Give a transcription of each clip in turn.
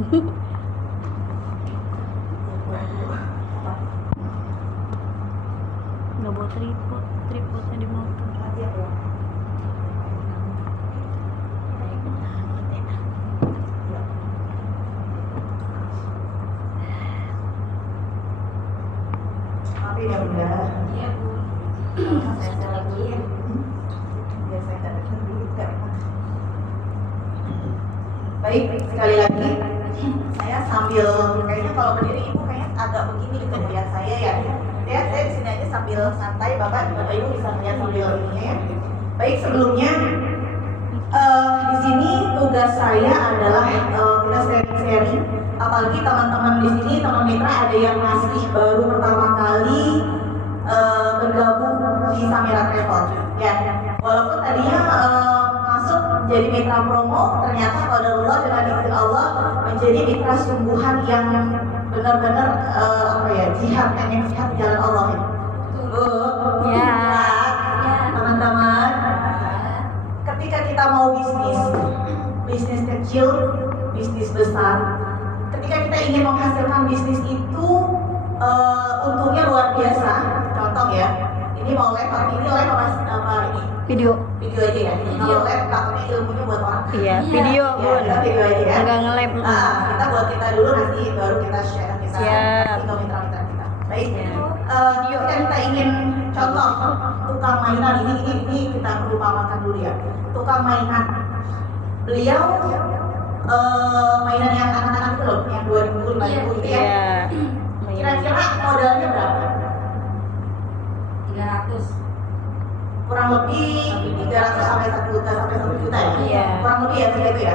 Nggak bawa tripodnya di motor. Tapi ya udah. Iya Bu. Saya lagi ya. Biar saya tidak terluka. Baik, sekali lagi saya sambil kayaknya kalau berdiri ibu kayaknya agak begini gitu lihat saya ya. Lihat saya di sini aja sambil santai, bapak ibu bisa lihat sambil ininya ya. Baik, sebelumnya di sini tugas saya adalah kita sharing-sharing. Apalagi teman-teman di sini, teman mitra ada yang masih baru pertama kali bergabung di Samira Travel. Ya, walaupun tadinya masuk jadi mitra promo, ternyata qadarullah dengan izin Allah menjadi mitra sungguhan yang benar-benar jihad, pengen jihad di jalan Allah ya. Ya. Teman-teman, ketika kita mau bisnis kecil, bisnis besar, ketika kita ingin menghasilkan bisnis itu untungnya luar biasa. Contoh ya, ini mau live, ini live apa ini? Video Video aja ya. Kalau live takutnya ilmunya buat orang. iya video Ya, Bun. kita video aja ya. Nggak nge-live. Kita buat kita dulu, nanti baru kita share, kita Siap. kasih ke mitra-mitra kita. Baik. Video. Ketika kita ingin contoh tukang mainan ini kita perlu paparkan dulu ya. Tukang mainan. Beliau mainan yang anak-anak itu loh, yang 2.000, 5.000 gitu ya. Iya. Kira-kira modalnya berapa? 300. Kurang lebih 300 sampai 1 juta ya. Iya. Kurang lebih ya segitu ya.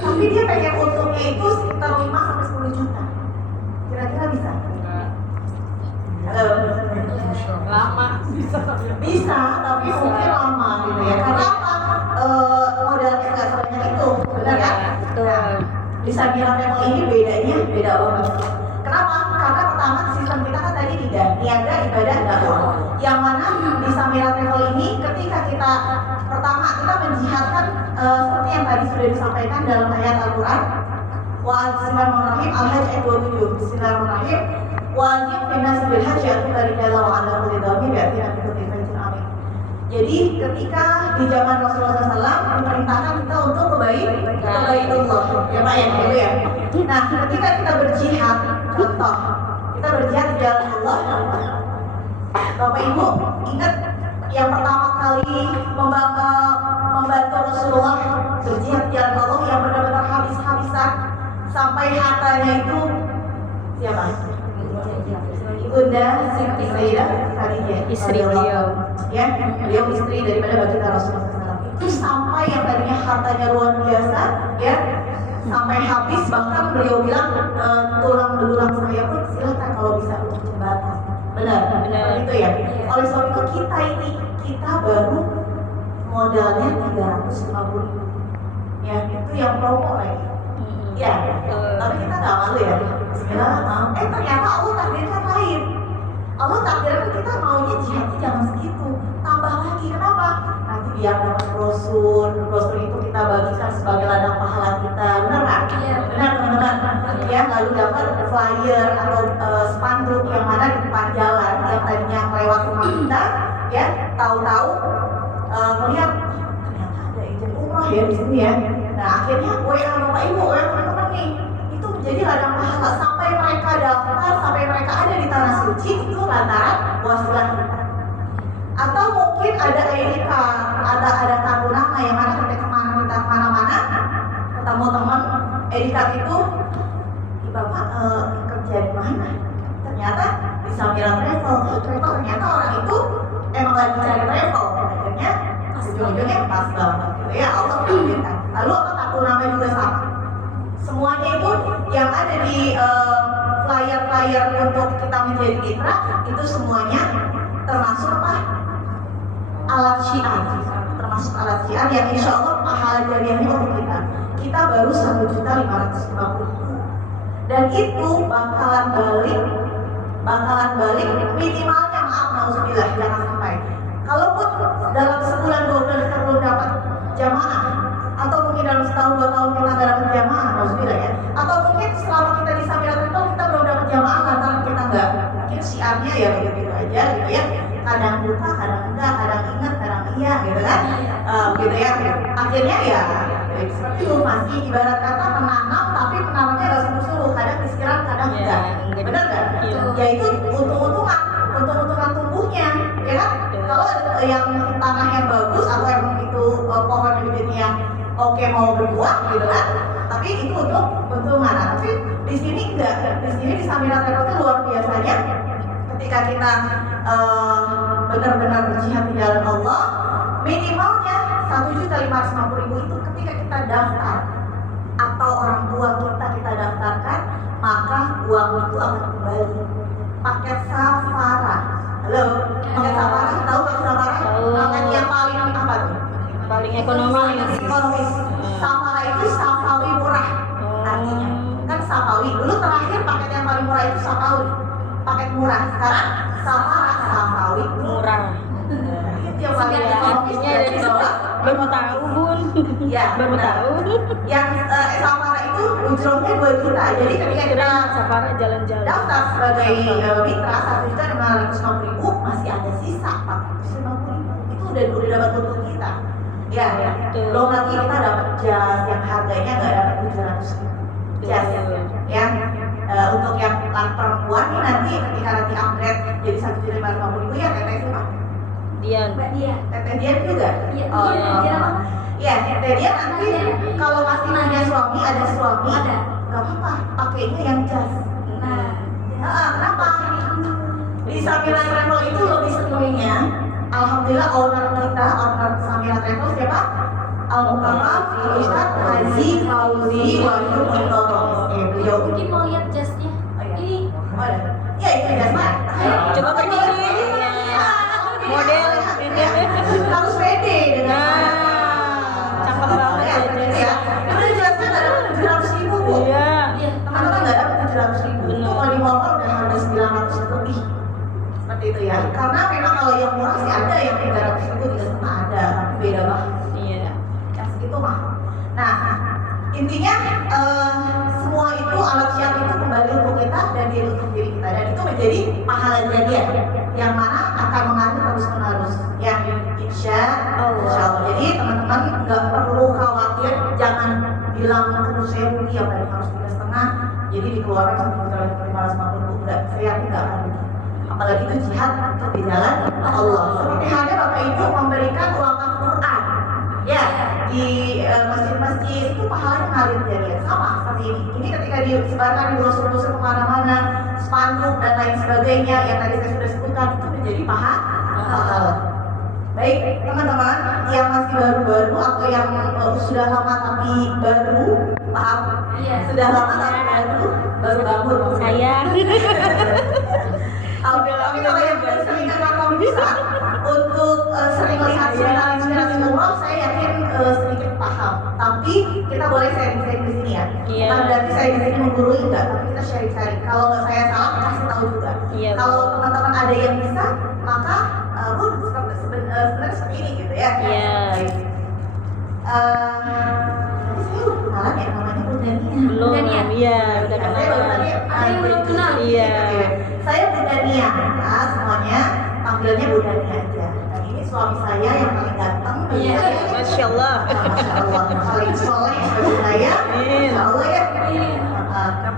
Tapi dia pengen untungnya itu sekitar 5 sampai 10 juta. Kira-kira bisa? Halo. Lama. Bisa, tapi mungkin lama gitu ya. Karena apa? Modalnya nggak sebanyak itu, benar kan? Betul. Di Samira Travel ini bedanya beda banget. Kenapa? Karena pertama sistem kita kan tadi niaga, ibadah, dakwah. Yang mana di Samira Travel ini ketika kita pertama kita menjihadkan seperti yang tadi sudah disampaikan dalam ayat Al-Quran. Bismillahirrahmanirrahim, Al-Hajj ayat 27. Bismillahirrahmanirrahim. Wajib finnas bil hajj atuba rijala wa ala kulli dhamir ya'tina bi kulli fajrin amin. Jadi ketika di zaman Rasulullah SAW diperintahkan kita untuk kebaikan ya Pak ya, gitu ya. Nah, ketika kita berjihad, contoh kita berjihad di jalan Allah, Bapak Ibu ingat yang pertama kali membantu Rasulullah berjihad di jalan Allah yang benar-benar habis-habisan sampai hartanya itu siapa? Ibunda Siti Sayyidah Khadijah, Istri beliau. Ya, beliau istri daripada baginda Rasulullah SAW. Itu sampai yang tadinya hartanya luar biasa, ya, sampai habis, bahkan beliau bilang tulang belulang saya pun silakan kalau bisa untuk jembatan. Benar. Itu ya. Oleh sebab itu kita baru modalnya 350.000. Ya, itu yang promo lagi. Ya, tapi kita nggak malu ya. Bismillah, ternyata Allah takdirkan lain. Allah takdirkan kita maunya jihadnya jangan segitu, tambah lagi. Kenapa? Nanti biar dapat brosur itu kita bagikan sebagai ladang pahala kita. Benar nggak? Iya. Benar teman-teman. Ya, lalu dapat flyer atau spanduk yang mana di depan jalan yang tadinya lewat rumah kita, ya, tahu-tahu melihat ternyata ada izin umrah ya di sini ya. Nah, akhirnya WA Bapak Ibu, WA teman-teman nih, itu menjadi ladang pahala sampai mereka daftar, sampai mereka ada di tanah suci itu lantaran wasilah kita. Atau mungkin ada ID card, ada kartu nama yang mana kita kemana-mana, ketemu teman, ID card itu, Bapak kerja di mana? Ternyata di Samira Travel, ternyata orang itu emang lagi cari travel, akhirnya ujung-ujungnya pas banget gitu ya, Allah takdirkan. Lalu apa kartu nama juga sama. Semuanya itu yang ada di flyer-flyer untuk kita menjadi mitra itu semuanya termasuk apa? Alat syiar, termasuk alat syiar yang insya Allah pahala jariahnya untuk kita. Kita baru 1.550.000 dan itu bakalan balik minimalnya, maaf nauzubillah, jangan sampai. Kalaupun dalam sebulan 2 bulan kita belum dapat jamaah, atau mungkin dalam setahun 2 tahun kita nggak dapat jamaah, nauzubillah ya, atau mungkin akhirnya ya seperti itu, masih ibarat kata menanam tapi menanamnya nggak sungguh-sungguh, kadang disiram kadang Iya, enggak, enggak benar nggak? iya. Ya itu untung-untungan tumbuhnya, ya kan? Kalau yang tanah yang bagus atau emang itu pohon bibitnya yang oke mau berbuah gitu kan, tapi itu untuk untungan. Nah, tapi di sini enggak, di sini di Samira Travel itu luar biasanya ketika kita benar-benar berjihad di jalan Allah, minimalnya 1.550.000 itu ketika kita daftar atau orang tua kita daftarkan, maka uang itu akan kembali. Paket safara, halo, paket safara, tahu paket safara? Tahu. Paket yang paling apa tuh? Paling ekonomi. Ekonomis. Safara itu safawi murah, artinya kan safawi. Dulu terakhir paket yang paling murah itu safawi, paket murah. Sekarang safara safawi Murah. Itu yang paling Ya, ekonomis artinya dari dari bawah. baru tahu Bun. Ya, Baru benar. tahu. Yang safara itu ujrongnya 2 juta. Jadi ketika kita Kira Safara jalan-jalan. daftar sebagai mitra 1.550.000 masih ada sisa 450.000. Itu udah dapat untung kita. Ya, Betul. belum lagi kita dapat jas yang harganya nggak dapat 700.000 jas. Ya, untuk yang perempuan nih nanti ketika nanti upgrade jadi 1.550.000 ya teteh siapa? Dian. Mbak Dia. Teteh dia juga? Iya, Oh, iya, oh. dia apa? Iya, teteh dia nanti kalau masih punya suami, ada suami, Ada. nggak apa-apa, pakainya yang jas. Nah, Kenapa? Di Samira Travel itu lebih serunya, alhamdulillah owner Samira Travel siapa? Al-Mukarram Ustaz Haji Fauzi Wahyu Muntoro. Beliau. mungkin mau lihat jasnya. Ini Oh, ya itu jasnya. Coba berdiri. Model. Harus pede dengan. Nah, cakep banget ya, Jess. ya. Karena jasnya nggak dapat 700.000 Bu. Iya. iya, Teman-teman nggak dapat 700.000. Itu Benar. kalau di mall udah harga 900 lebih. Seperti itu ya. Karena memang kalau yang murah sih ada yang 300.000 juga sama ada, tapi beda banget. Iya. Yang segitu mah. Nah, intinya semua itu alat syiar itu kembali untuk kita dan diri untuk diri kita, dan itu menjadi pahala jariah yang mana akan mengalir terus menerus. Ya, insya Allah. Jadi teman-teman nggak perlu khawatir, jangan bilang terus saya rugi ya tadi harus 3,5, jadi dikeluarkan 1.550.000 enggak, saya yakin nggak akan rugi. Apalagi itu jihad untuk di jalan Allah. Seperti halnya Bapak Ibu memberikan wakaf Quran. Ya, di masjid-masjid itu pahalanya ngalir jariah sama seperti ini. Ini ketika disebarkan di brosur-brosur kemana-mana, spanduk dan lain sebagainya yang tadi saya sudah sebutkan, itu menjadi pahala. Baik teman-teman yang masih baru-baru atau yang sudah lama tapi baru, paham? Iya. Sudah lama tapi baru bangun. Saya. Tapi kalau yang sering nonton bisa untuk sering lihat seminar inspirasi umroh, saya yakin sedikit paham. Tapi kita boleh sharing-sharing di sini ya. Iya. Bukan berarti saya di sini menggurui enggak, tapi kita sharing-sharing. Kalau saya salah, kasih tahu juga. Iya. Kalau teman-teman ada yang bisa, maka sebenarnya seperti ini gitu ya. Iya. Baik. Tadi saya udah kenalan ya namanya Bunda Nia. Belum. Udah, Nia? Iya, udah Saya baru kenal. tadi Ada yang belum kenal? Iya. Saya Bunda Nia, ya, semuanya panggilnya Bunda Nia aja. Dan ini suami saya yang paling ganteng. Iya. Masya Allah. Masya Allah, paling soleh bagi saya. Amin. Masya Allah ya. Iya.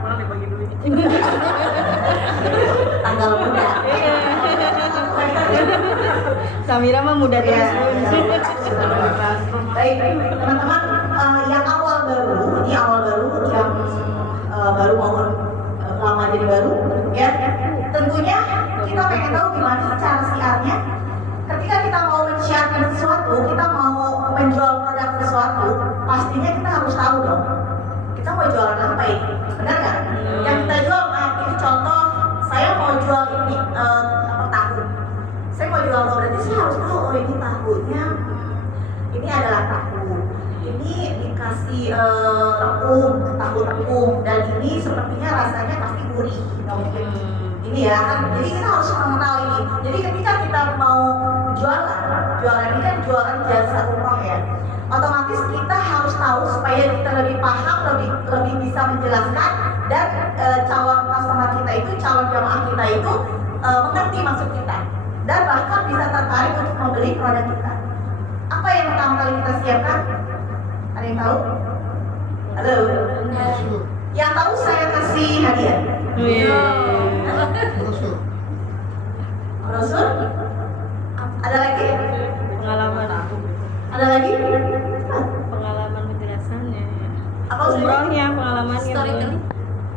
Pulang dibagi dulu. Tanggal muda. Samira mah muda terus. Iya. Bun. Baik, teman-teman, yang awal baru, ini awal baru yang baru maupun lama jadi baru, ya. Tentunya kita pengen tahu gimana sih cara siarnya. Ketika kita mau mensiarkan sesuatu, kita mau menjual produk sesuatu, pastinya kita harus tahu dong. Kita mau jualan apa ini, benar nggak? Yang kita jual, ini contoh, saya mau jual ini tahu. Saya mau jual tahu, berarti saya harus tahu, oh ini tahunya, ini adalah tahu. Ini dikasih tahu-tahu, dan ini sepertinya rasanya pasti gurih. Mungkin ini ya kan, jadi kita harus mengenal ini. Jadi ketika kita mau jualan ini kan jualan jasa umroh ya, otomatis kita harus tahu supaya kita lebih paham, lebih bisa menjelaskan, dan calon customer kita itu, calon jamaah kita itu mengerti maksud kita, dan bahkan bisa tertarik untuk membeli produk kita. Apa yang pertama kali kita siapkan? Ada yang tahu? Halo. Yang tahu saya kasih hadiah. Brosur? Ada lagi? Pengalaman Ada lagi? pengalaman penjelasannya. Apa maksudnya? Umrohnya, pengalamannya. Bu. Storytelling.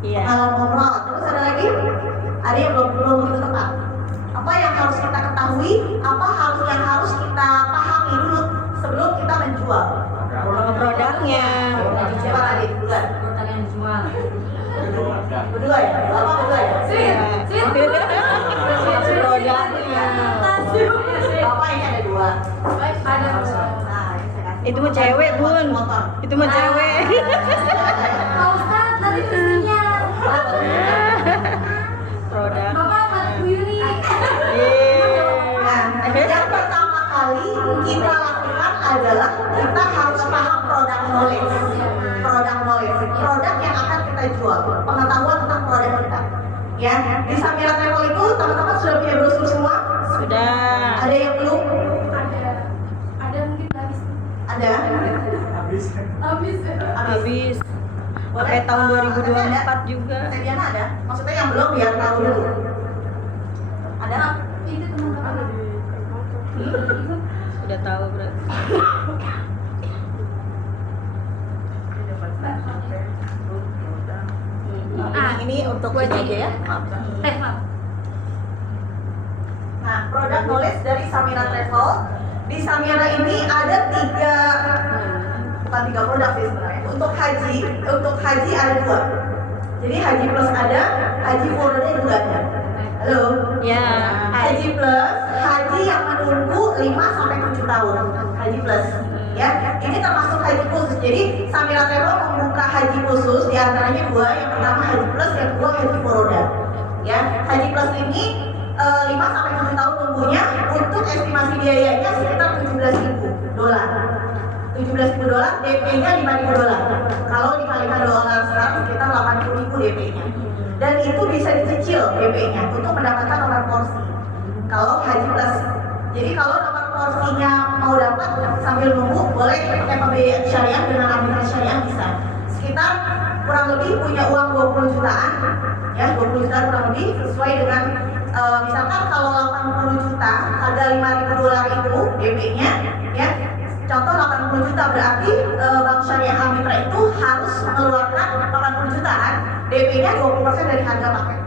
Iya. Pengalaman umroh. Terus ada lagi? Ada yang belum begitu tepat. Apa yang harus kita ketahui? Apa yang harus kita pahami dulu sebelum kita menjual? Produknya. Coba tadi duluan. Produk yang dijual. Berdua ya? Apa berdua ya? Produknya. Bapak ini ada dua. Ada. Nah, ini saya kasih. Itu mah cewek, Bun. Motor. Itu mah cewek. Pak Ustadz, tadi mestinya. Produk. Bapak buat Bu Yuni. Nah, yang pertama kali kita lakukan adalah kita harus paham produk knowledge. Produk yang akan kita jual, pengetahuan tentang produk kita. Ya, di Samira Travel itu teman-teman sudah punya brosur semua? Sudah. Ada yang belum? Ada mungkin habis. Ada. Habis. Habis. Sampai tahun 2024 juga. Sediana ada? Maksudnya yang belum biar tahu dulu. Ada? Itu teman-teman. Sudah tahu berarti. Ini untuk ini aja ya. Maaf. Maaf. Nah, produk knowledge dari Samira Travel. Di Samira ini ada bukan tiga produk sih sebenarnya. Untuk haji ada dua. Jadi haji plus ada, haji furoda juga ada. Halo. Ya. Haji plus, haji yang menunggu 5 sampai 7 tahun. Haji plus. Ya, ini termasuk haji khusus. Jadi Samira Travel membuka haji khusus di antaranya dua. Yang pertama haji plus, yang kedua haji furoda. Ya, haji plus ini 5 sampai 7 tahun nunggunya. Untuk estimasi biayanya sekitar $17.000. $17.000, DP-nya $5.000. Kalau dikalikan dolar sekarang sekitar $80.000 DP-nya. Dan itu bisa dicicil DP-nya untuk mendapatkan nomor porsi. Kalau haji plus. Jadi kalau nomor porsinya mau dapat sambil nunggu, boleh pakai pembiayaan syariah dengan arbitrase syariah bisa. Sekitar kurang lebih punya uang 20 jutaan, ya 20 juta kurang lebih sesuai dengan misalkan kalau 80 juta harga $5.000 itu DP-nya, ya. Contoh 80 juta berarti Bank Syariah Mitra itu harus mengeluarkan 80 jutaan, DP-nya 20% dari harga paket.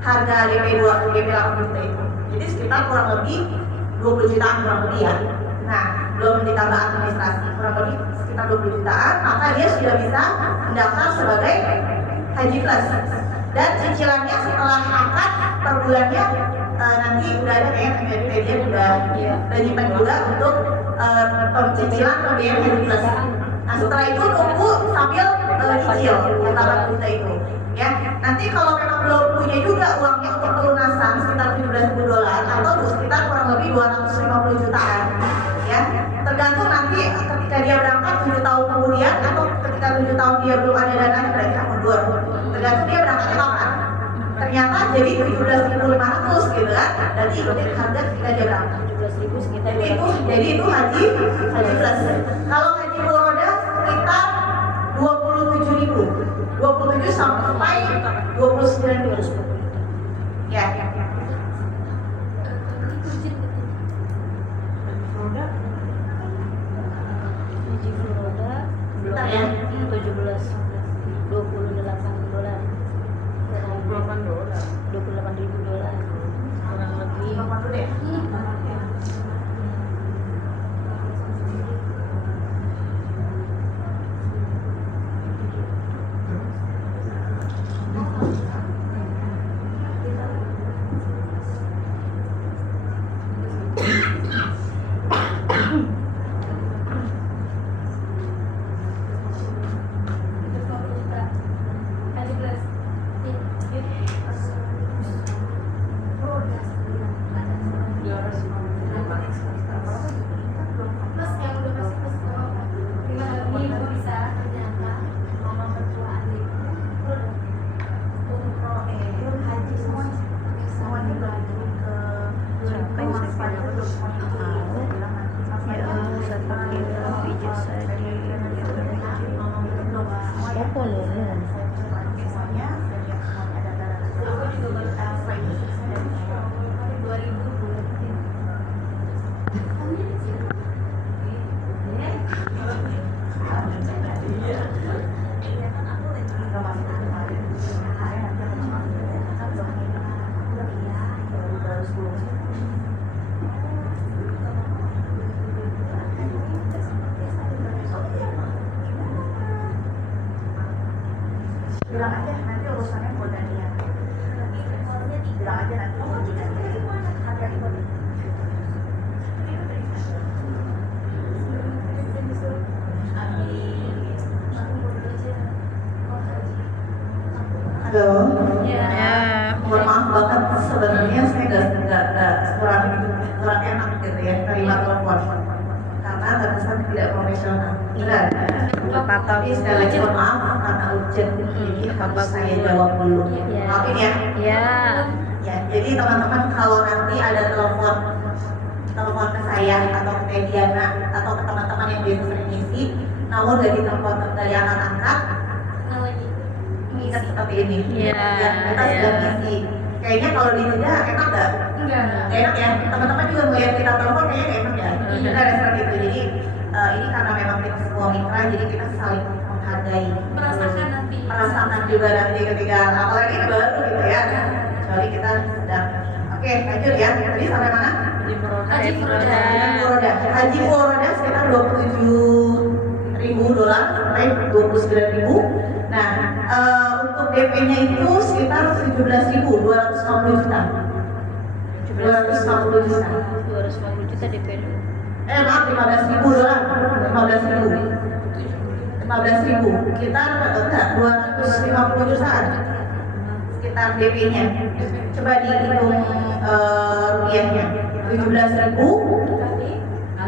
Harga DP 80 juta itu. Jadi sekitar kurang lebih 20 jutaan kurang lebih ya. Nah, belum ditambah administrasi, kurang lebih sekitar 20 jutaan, maka dia sudah bisa mendaftar sebagai haji plus. Dan cicilannya setelah akad per bulannya nanti udah ada kayaknya media udah nyimpen juga untuk cicilan pembiayaan haji plus. Nah, setelah itu tunggu sambil cicil yang 80 juta itu. Ya, nanti kalau memang belum punya juga uangnya untuk pelunasan sekitar $17.000 atau sekitar kurang lebih 250 jutaan, ya tergantung nanti ketika dia berangkat 7 tahun kemudian atau ketika 7 tahun dia belum ada dana berarti kita mundur, tergantung dia berangkatnya kapan. Ternyata jadi 17.500 gitu kan, dan ikutin harga ketika dia berangkat 17.000 sekitar. jadi itu haji plus. Kalau haji furoda sekitar 27.000, 27 sampai 29.000. Ya. Haji furoda Bentar ya. 17 $28. $28.000 kurang lebih. Nomor dulu ya. Halo. Ya. Mohon maaf banget, sebenarnya saya nggak kurang enak gitu ya terima telepon karena terkesan tidak profesional. Benar. Tapi sekali lagi mohon maaf karena urgent, jadi harus saya jawab dulu. Maafin ya. Ya, jadi teman-teman kalau nanti ada telepon ke saya atau ke Teh Diana atau ke teman-teman yang biasa sering ngisi, namun dari telepon dari angkat-angkat, ingat seperti ini. Ya, kita sudah ngisi. Kayaknya kalau ditunda enak nggak? Enggak. Nggak enak ya. Teman-teman juga melihat kita telepon kayaknya nggak enak ya. Benar ya seperti itu. Jadi ini karena memang kita sebuah mitra, jadi kita saling menghargai. Merasakan juga nanti ketika apalagi ini baru gitu ya. Kecuali kita sedang. Oke, lanjut ya. Tadi sampai mana? Haji Furoda. Haji Furoda sekitar $27.000 sampai 29.000. Nah, untuk DP-nya itu sekitar 17.250 juta. 250 juta. 250 juta DP. Maaf, $15.000. 15.000. Kita enggak 250 jutaan. Sekitar DP-nya. Coba dihitung rupiahnya. 17.000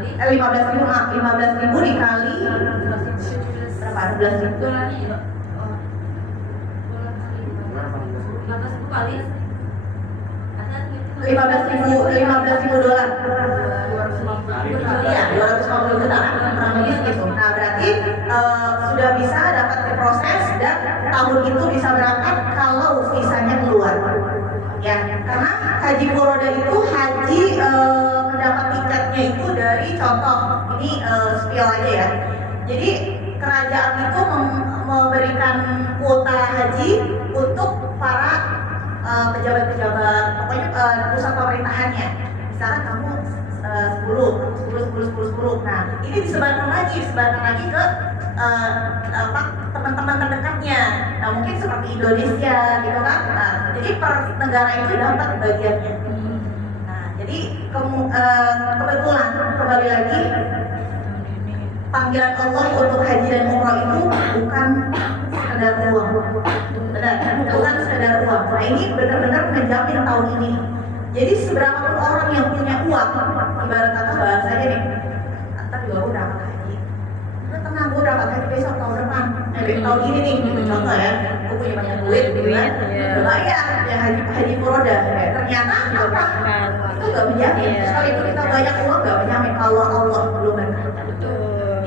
15.000 dikali berapa? 12.000. 15.000 dolar. Iya, 250 juta kan kurang lebih segitu. Nah, berarti sudah bisa dapat diproses dan tahun itu bisa berangkat kalau visanya keluar. Ya, karena Haji Furoda itu haji mendapat tiketnya itu dari contoh ini spill aja ya. Jadi kerajaan itu memberikan kuota haji untuk para pejabat-pejabat, pokoknya pusat pemerintahannya. Misalkan kamu 10. Nah, ini disebarkan lagi ke teman-teman terdekatnya. Nah, mungkin seperti Indonesia gitu kan. Nah, jadi per negara itu dapat bagiannya. Nah, jadi kebetulan kembali lagi panggilan Allah untuk haji dan umroh itu bukan sekedar uang. Benar, bukan sekedar uang. Nah, ini benar-benar menjamin tahun ini. Jadi seberapa orang yang punya uang, ibarat kata bahasanya nih, ntar juga gue berangkat haji. Udah tenang, gue berangkat haji besok tahun depan. Tahun ini nih, contoh ya, gue punya banyak duit, gitu kan. Udah bayar ya haji Furoda. Ternyata apa? Itu gak menjamin. Sekalipun kita banyak uang gak menjamin kalau Allah belum berkata.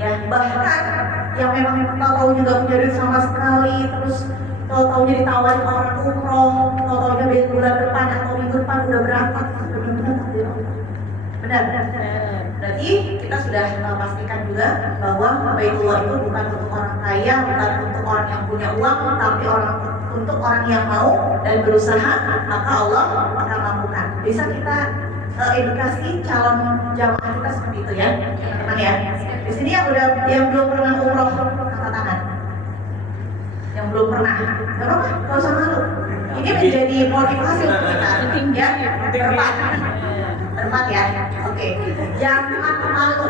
Ya, bahkan yang memang tahu juga punya duit sama sekali, terus tahu-taunya ditawarin orang umroh, tahu-taunya bulan depan atau minggu depan udah berangkat, benar-benar takdir Allah. Benar. Berarti kita sudah pastikan juga bahwa Baitullah itu bukan untuk orang kaya, bukan untuk orang yang punya uang, tapi untuk orang yang mau dan berusaha, maka Allah akan mampukan. Bisa kita edukasi calon jamaah kita seperti itu ya, teman-teman ya. Di sini yang belum pernah umroh angkat tangan. Yang belum pernah, nggak apa-apa, nggak usah malu. Ini menjadi motivasi untuk kita, ya. Berempat ya, oke. Jangan malu.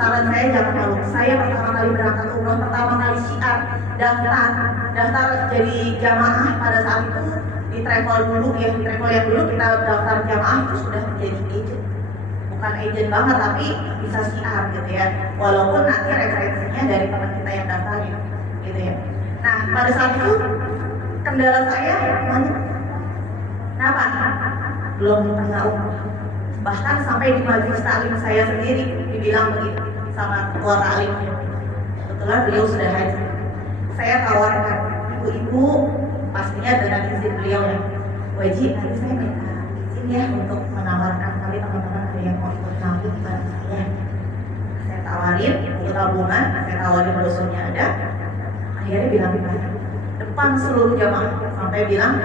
Saran saya jangan malu. Saya pertama kali berangkat umroh, pertama kali syiar, daftar jadi jamaah pada saat itu di travel dulu ya, di travel yang dulu kita daftar jamaah itu sudah menjadi agent. Bukan agent banget tapi bisa syiar gitu ya. Walaupun nanti referensinya dari teman kita yang daftarin, gitu ya. Nah, pada saat itu kendala saya banyak. Kenapa? Belum pernah umroh. Bahkan sampai di majelis taklim saya sendiri dibilang begitu sama ketua taklim. Kebetulan beliau sudah haji. Saya tawarkan, ibu-ibu pastinya dengan izin beliau ya. Wajib nanti saya minta izin ya untuk menawarkan kali teman-teman ada yang mau ikut nabung bareng saya. Saya tawarin buku tabungan, saya tawarin brosurnya ada. Akhirnya bilang depan seluruh jamaah sampai bilang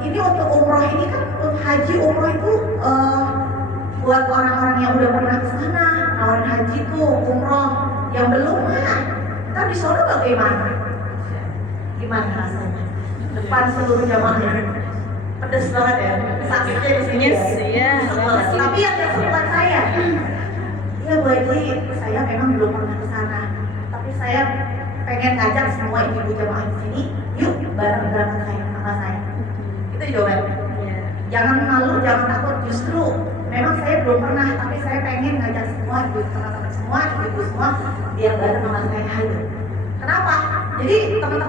ini untuk umroh ini kan untuk haji umroh itu buat orang-orang yang udah pernah ke sana nawarin haji tuh umroh, yang belum ntar di sana gimana rasanya depan seluruh jamaah. Pedes banget ya, sakitnya di sini ya. Tapi yang kesulitan saya ya Bu Haji, saya memang belum pernah ke sana, tapi saya pengen ngajak semua ibu jamaah di sini, yuk bareng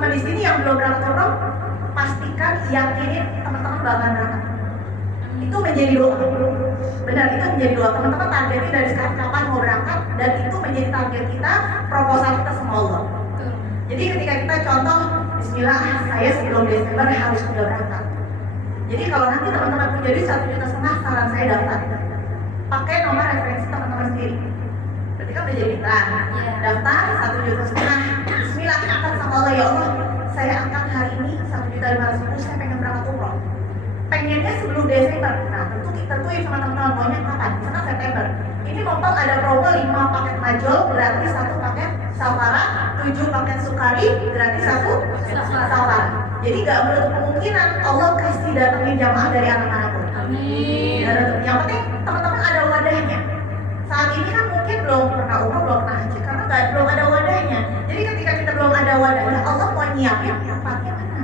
teman-teman di sini yang belum berangkat umroh, pastikan yakinin teman-teman bakal berangkat. Itu menjadi doa. Benar, itu menjadi doa. Teman-teman targetnya dari sekarang kapan mau berangkat, dan itu menjadi target kita, proposal kita sama Allah. Jadi ketika kita contoh, Bismillah, saya sebelum Desember harus sudah berangkat. Jadi kalau nanti teman-teman punya duit 1,5 juta, saran saya daftar. Pakai nomor referensi teman-teman sendiri. Berarti kan udah jadi mitra. Daftar 1,5 juta. Bismillah, angkat sama Allah, ya Allah, saya angkat hari ini 1,5 juta, saya pengen berangkat umroh. Pengennya sebelum Desember. Nah, tentuin sama teman-teman maunya kapan? Misalkan September. Ini Mompel ada promo 5 paket majol gratis 1 paket safara, 7 paket sukari gratis 1 safara. Jadi gak menutup kemungkinan Allah kasih datangin jamaah dari arah manapun. Amin. Yang penting teman-teman ada wadahnya. Saat ini kan mungkin belum pernah umroh, belum pernah haji, karena belum ada wadahnya. Jadi ketika kita belum ada wadahnya, Allah mau nyiapin tempatnya mana?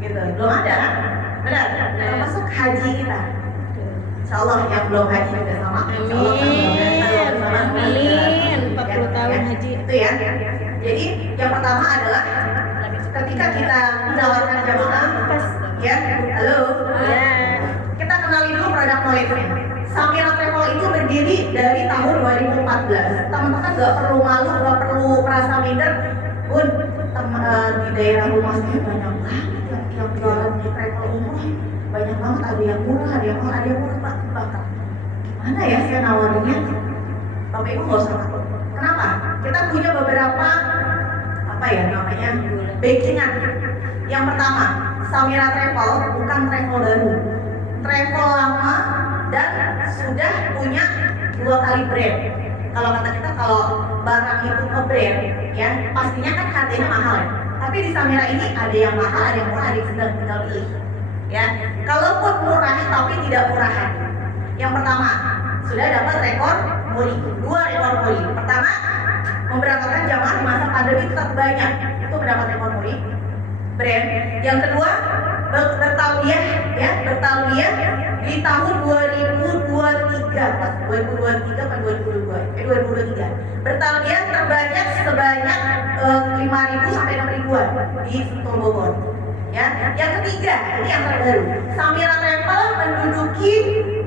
Gitu, belum ada kan? Benar, termasuk haji kita. Insya Allah yang belum haji juga sama. Amin. 40 tahun haji. Itu ya. Jadi yang pertama adalah ketika kita menawarkan jamaah, ya, halo, Ya. kita kenali dulu produk knowledge-nya. Samira Travel itu berdiri dari tahun 2014. Teman-teman gak perlu malu, gak perlu merasa minder. Bun, di daerah rumah saya banyak banget yang jualan di travel umroh. Banyak banget, ada yang murah, ada yang mahal, ada yang murah bahkan. Gimana ya saya nawarinnya? Bapak Ibu gak usah takut. Kenapa? Kita punya beberapa backingan. Yang pertama, Samira Travel bukan travel baru, travel lama dan sudah punya 2 kali brand. Kalau kata kita, kalau barang itu nge-brand, ya pastinya kan harganya mahal ya. Tapi di Samira ini ada yang mahal, ada yang murah, ada yang sedang, tinggal pilih. Ya, kalaupun murah tapi tidak murahan. Yang pertama, sudah dapat rekor muri, 2 rekor muri. Pertama, memberangkatkan jamaah di masa pandemi tetap banyak, itu mendapat rekor muri brand. Yang kedua, bertauliah ya, bertauliah di tahun 2023 atau 2023. Bertauliah terbanyak sebanyak 5.000 sampai 6.000-an di Sentul Bogor. Ya, yang ketiga, ini yang terbaru. Samira Travel menduduki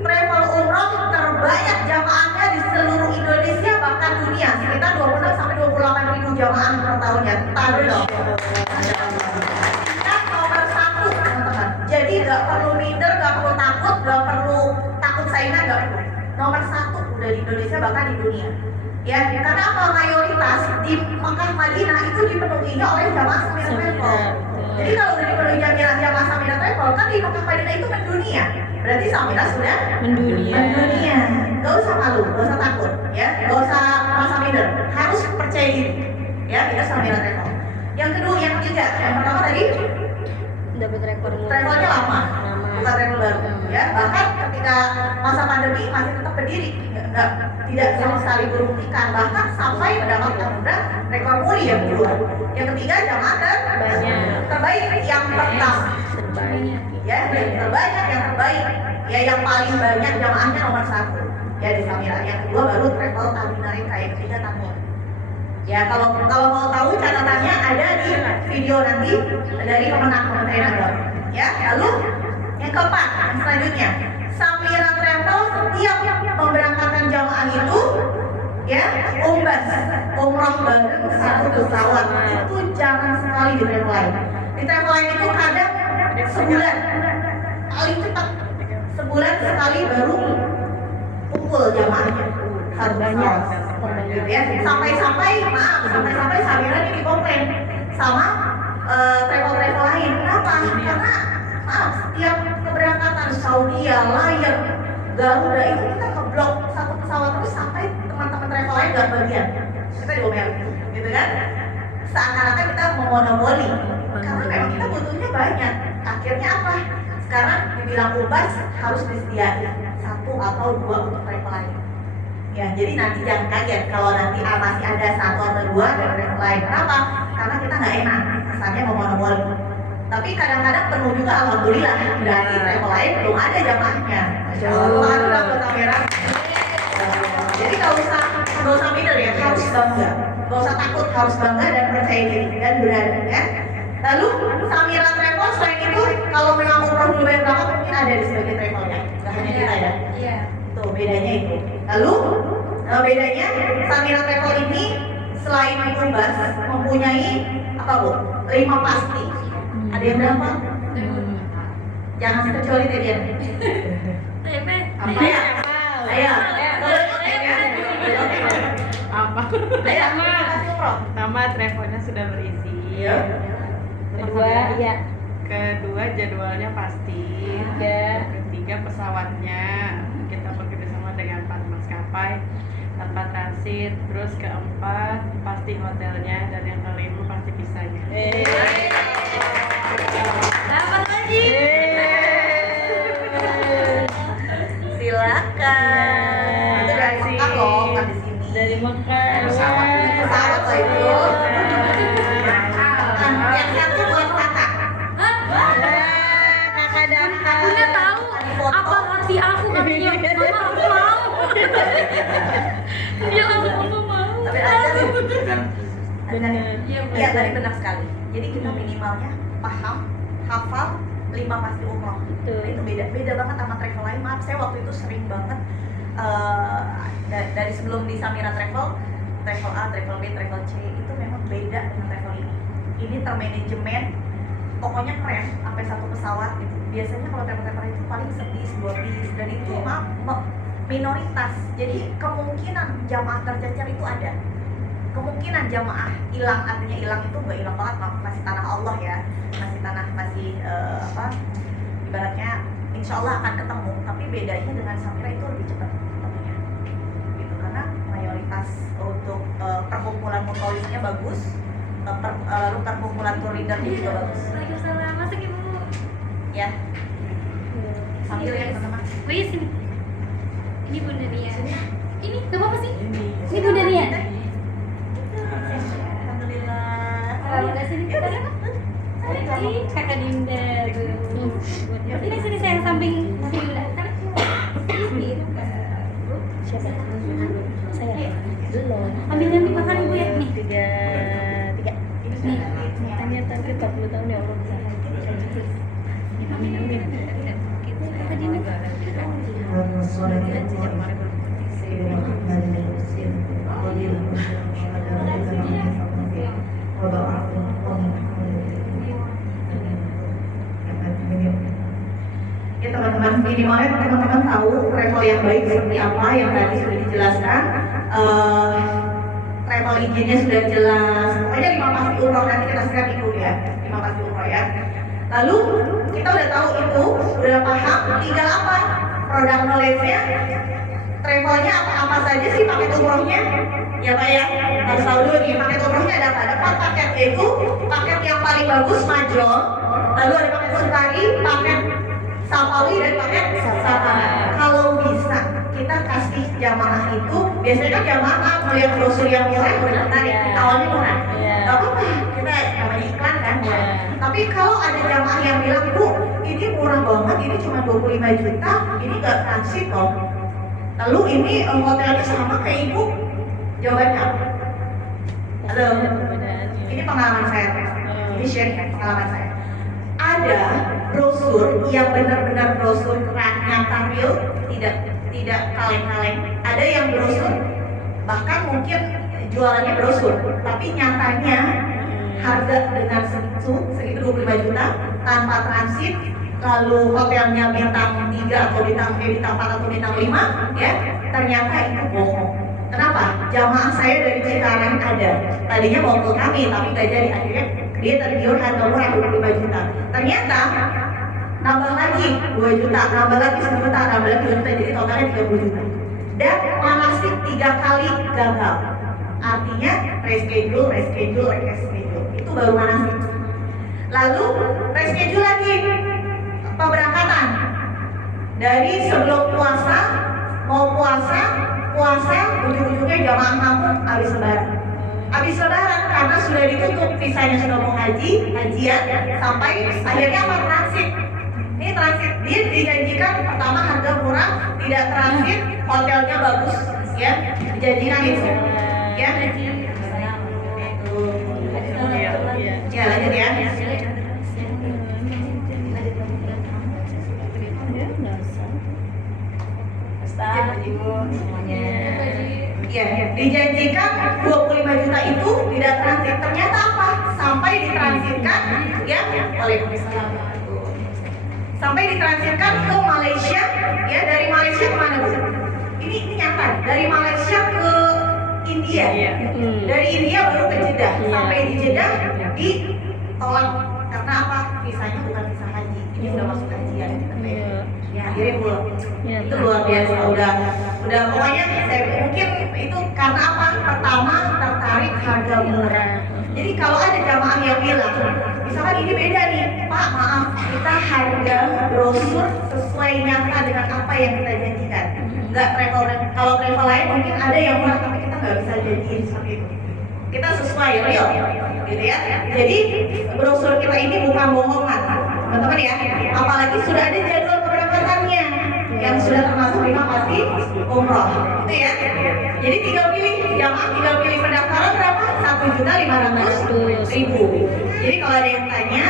travel umroh terbanyak jamaahnya di seluruh Indonesia bahkan dunia, sekitar 26 sampai 28.000 jamaah per tahunnya. Tahu dong. Kita nomor 1, teman-teman. Jadi nggak perlu minder, nggak perlu takut saingan, nggak perlu. Nomor 1 udah di Indonesia bahkan di dunia. Ya, karena apa? Mayoritas di Mekah Madinah itu dipenuhinya oleh jamaah Samira Travel. Jadi kalau udah dipenuhi jamaah Samira Travel, kan di Mekah Madinah itu mendunia. Berarti Samira sudah mendunia. Gak usah malu, gak usah takut, ya, gak usah merasa minder. Harus percaya diri, ya, kita Samira Travel. Yang kedua, yang ketiga, yang pertama tadi Dapat rekor muri. travelnya lama, bukan travel baru, ya. Bahkan ketika masa pandemi masih tetap berdiri, tidak sama sekali berhentikan, bahkan sampai mendapatkan rekor muri yang kedua. Yang ketiga, jamaah terbaik yang pertama. Terbanyak. Ya, yang terbaik, ya, yang paling banyak jamaahnya nomor 1 ya di Samira. Yang kedua baru travel Taminarin, kayak ketiga Tamu. Ya, kalau mau tahu catatannya ada di video nanti dari Kementerian Agama. Ya, lalu yang keempat, yang selanjutnya, Samira Travel setiap memberangkatkan jamaah itu, ya, umroh bareng 1 pesawat. Itu jarang sekali di travel lain. Di travel lain itu kadang sebulan, paling cepat sebulan sekali baru kumpul jamaahnya banyak, gitu ya. Sampai-sampai Samira ini dikomplain sama travel lain. Kenapa? Karena setiap keberangkatan Saudi, Lion, Garuda itu kita ngeblok 1 pesawat terus sampai teman-teman travel lain gak bagian. Kita diomel, gitu kan? Seakan-akan kita memonopoli, karena memang kita butuhnya banyak. Akhirnya apa? Sekarang dibilang ubas harus disediain 1 atau 2 untuk travel lain. Ya, jadi nanti jangan kaget kalau nanti masih ada 1 atau 2 dari travel lain. Kenapa? Karena kita nggak enak, kesannya memonopoli. Tapi kadang-kadang penuh juga, alhamdulillah. Berarti travel lain belum ada jamaahnya. Masya Allah, udah Samira. Jadi nggak usah minder ya, harus bangga. Gak usah takut, harus bangga dan percaya diri dan berani kan. Lalu Samira Travel selain itu kalau memang umroh dulu bayar berapa mungkin ada di sebagai travelnya, nggak hanya kita ya. Iya. Tuh bedanya itu. Lalu bedanya Samira Travel ini selain bebas mempunyai apa bu? 5 pasti. Ada yang berapa? Jangan kecuali tadi ya. Apa ya? Ayo. Apa? Ayo. Nama travelnya sudah berisi. Iya. Kedua jadwalnya pasti. Ketiga pesawatnya kita bekerjasama dengan 4 maskapai tanpa transit. Terus keempat pasti hotelnya dan yang kelima pasti visanya. Dapat lagi. Silakan. Itu dari Mekah loh, bukan di sini. Dari Mekah. Pesawat loh itu. Yang satu buat kakak. Kakak datang. Bunda tahu apa hati aku katanya. Mama aku mau. Dia langsung aku mau. Tapi ada sih. Benar. Iya tadi benar sekali. Jadi kita minimalnya paham, hafal 5 pasti umroh. Betul. Nah, itu beda banget sama travel lain. Maaf saya waktu itu sering banget dari sebelum di Samira Travel A, Travel B, Travel C itu memang beda dengan travel ini. Ini termanajemen, pokoknya keren sampai 1 pesawat gitu. Biasanya kalau travel itu paling 1 bis dan itu minoritas. Jadi kemungkinan jamaah tercecer itu ada. Kemungkinan jamaah hilang, artinya hilang itu nggak hilang banget, masih tanah Allah ya, masih ibaratnya insya Allah akan ketemu. Tapi bedanya dengan Samira itu lebih cepat ketemunya gitu, karena mayoritas untuk perkumpulan mutolisnya bagus, lalu perkumpulan tour leadernya juga bagus Waalaikumsalam. Masuk ibu. ya. Sambil ya teman-teman. Oh iya sini. Ini Bunda Nia. Ini gak apa-apa sih? Ini Bunda Nia. Alhamdulillah. Kalau nggak sini kita lihat. Ini kakak Dinda. Ini sini saya samping Dinda. Siapa? Saya. Belum. Ambil makan ibu ya nih. Tiga. Nih. Tanya tadi 40 tahun ya Allah bisa. Amin. Kakak Dinda. Ya teman-teman, minimalnya teman-teman tahu travel yang baik seperti apa yang tadi sudah dijelaskan. Travel izinnya sudah jelas. Pokoknya 5 pasti umroh, nanti kita share itu ya, 5 pasti umroh ya. Lalu kita udah tahu itu, udah paham, tinggal apa? Produk knowledge-nya, travelnya apa saja sih paket umrohnya? Ya Pak ya, harus tahu dulu nih, paket umrohnya ada apa? Ada 4 paket, yaitu paket yang paling bagus Majol, lalu ada paket Sukari, paket Sapawi dan paket Safara. Kalau bisa kita kasih jamaah itu, biasanya kan jamaah melihat brosur yang murah udah tertarik, awalnya murah. Gak apa-apa, kita namanya iklan kan murah. Tapi kalau ada jamaah yang bilang, Bu, ini murah banget, ini cuma 25 juta, ini gak transit loh. Lalu ini hotelnya sama kayak Ibu, jawabannya apa? Halo, ini pengalaman saya, ini sharing pengalaman saya. Ada brosur yang benar-benar brosur nyata real, tidak kaleng-kaleng. Ada yang brosur bahkan mungkin jualannya brosur, tapi nyatanya harga dengan segitu 25 juta tanpa transit, lalu hotelnya bintang 3 atau bintang 4 atau bintang 5 ya, ternyata itu bohong. Kenapa? Jamaah saya dari Cikarang ada, tadinya mau ke kami tapi nggak jadi, akhirnya dia tergiur harga murah 25 juta. Ternyata nambah lagi 2 juta, nambah lagi 1 juta, nambah lagi 2 juta, jadi totalnya 30 juta. Dan manasik 3 kali gagal. Artinya reschedule, itu baru manasik. Lalu reschedule lagi pemberangkatan. Dari sebelum puasa, mau puasa, ujung-ujungnya jamaah kampung habis lebaran. Habis lebaran karena sudah ditutup, visanya sudah mau hajian, sampai akhirnya apa? Transit. Ini transit, dia dijanjikan pertama harga murah, tidak transit, hotelnya bagus, ya, dijanjikan itu, ya. Ya lanjut ya. Ustaz, Ibu semuanya. Ya, dijanjikan 25 juta itu tidak transit. Ternyata apa? Sampai ditransitkan ya, Waalaikumsalam. Sampai ditransitkan ke Malaysia, ya dari Malaysia ke mana Bu? Ini nyata, dari Malaysia ke India. Dari India baru ke Jeddah. Sampai di Jeddah ditolak karena apa? Visanya bukan visa haji. Ini sudah masuk kajian kita ya akhirnya pulang. Itu luar biasa. Udah pokoknya saya mungkin itu karena apa? Pertama tertarik harga murah. Jadi kalau ada jamaah yang bilang, misalkan ini beda nih, Pak maaf kita harga brosur sesuai nyata dengan apa yang kita janjikan. Enggak kalau travel lain mungkin ada yang murah tapi kita nggak bisa janjiin seperti itu. Kita sesuai real, gitu ya. Jadi brosur kita ini bukan bohongan, teman-teman ya. Apalagi sudah ada jadwal keberangkatannya yang sudah termasuk 5 pasti umroh, gitu ya. Jadi tinggal pilih jamaah, tinggal pilih pendaftaran berapa? 1.500.000. Jadi kalau ada yang tanya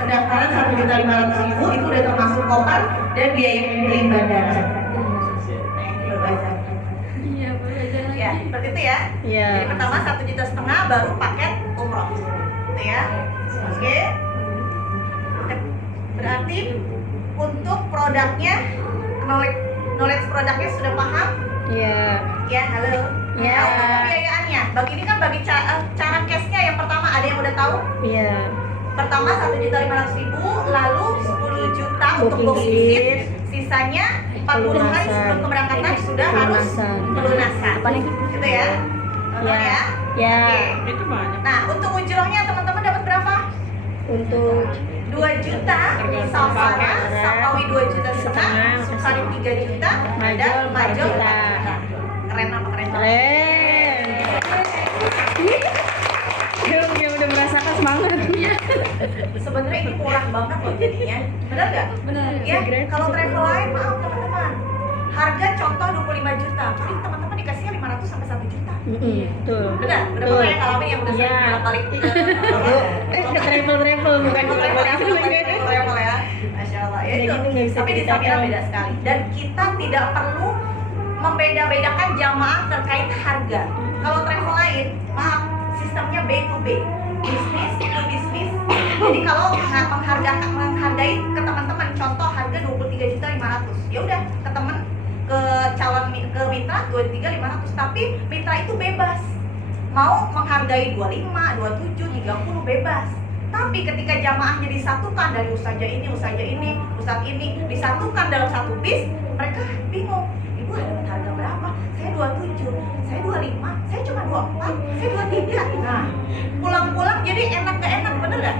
pendaftaran 1.500.000 itu udah termasuk koper dan biaya handling bandara. Iya, belajar lagi. Ya, seperti itu ya. Iya. Jadi pertama 1,5 juta baru paket umroh. Gitu ya. Oke. Berarti untuk produknya knowledge produknya sudah paham? Iya. Ya, halo. Ya. Nah, untuk pembiayaannya, bagi cara cashnya yang pertama ada yang udah tahu? Iya. Pertama 1.500.000, lalu 10 juta untuk Booking booking visit, visit. sisanya 40 hari sebelum keberangkatan sudah harus pelunasan. Gitu ya. Nonton ya. Ya. Oke. Itu banyak. Nah, untuk ujrohnya teman-teman dapat berapa? Untuk 2 juta, Safara, Sapawi 2 juta setengah, Sukarim 3 juta, dan Majol 4 juta. Keren apa keren? keren. Dia udah merasakan semangatnya. Sebenarnya ini murah banget loh jadinya. Benar nggak? Benar. Ya, kalau travel lain maaf teman-teman. Harga contoh 25 juta, paling teman-teman dikasihnya 500 sampai 1 juta. Betul. Benar? Udah pernah yang ngalamin yang udah sering Iya. bolak-balik Ke travel bukan ke travel ya. Masya Allah. Ya Kayak itu. gitu nggak bisa Tapi di kita Samira tahu. beda sekali. Dan kita tidak perlu membeda-bedakan jamaah terkait harga. Kalau travel lain, maaf, sistemnya B to B, bisnis to bisnis. Jadi kalau menghargai ke teman-teman, contoh harga 23.500.000, ya udah ke teman, ke calon, ke mitra 23.500, tapi mitra itu bebas mau menghargai 25, 27, 30 bebas. Tapi ketika jamaahnya disatukan dari ustazah ini, ustaz ini disatukan dalam satu bis, mereka bingung. Ibu ada dapat harga berapa? Saya 27, saya 25, saya cuma 24, saya 23. Nah, pulang-pulang jadi enak gak enak, bener gak?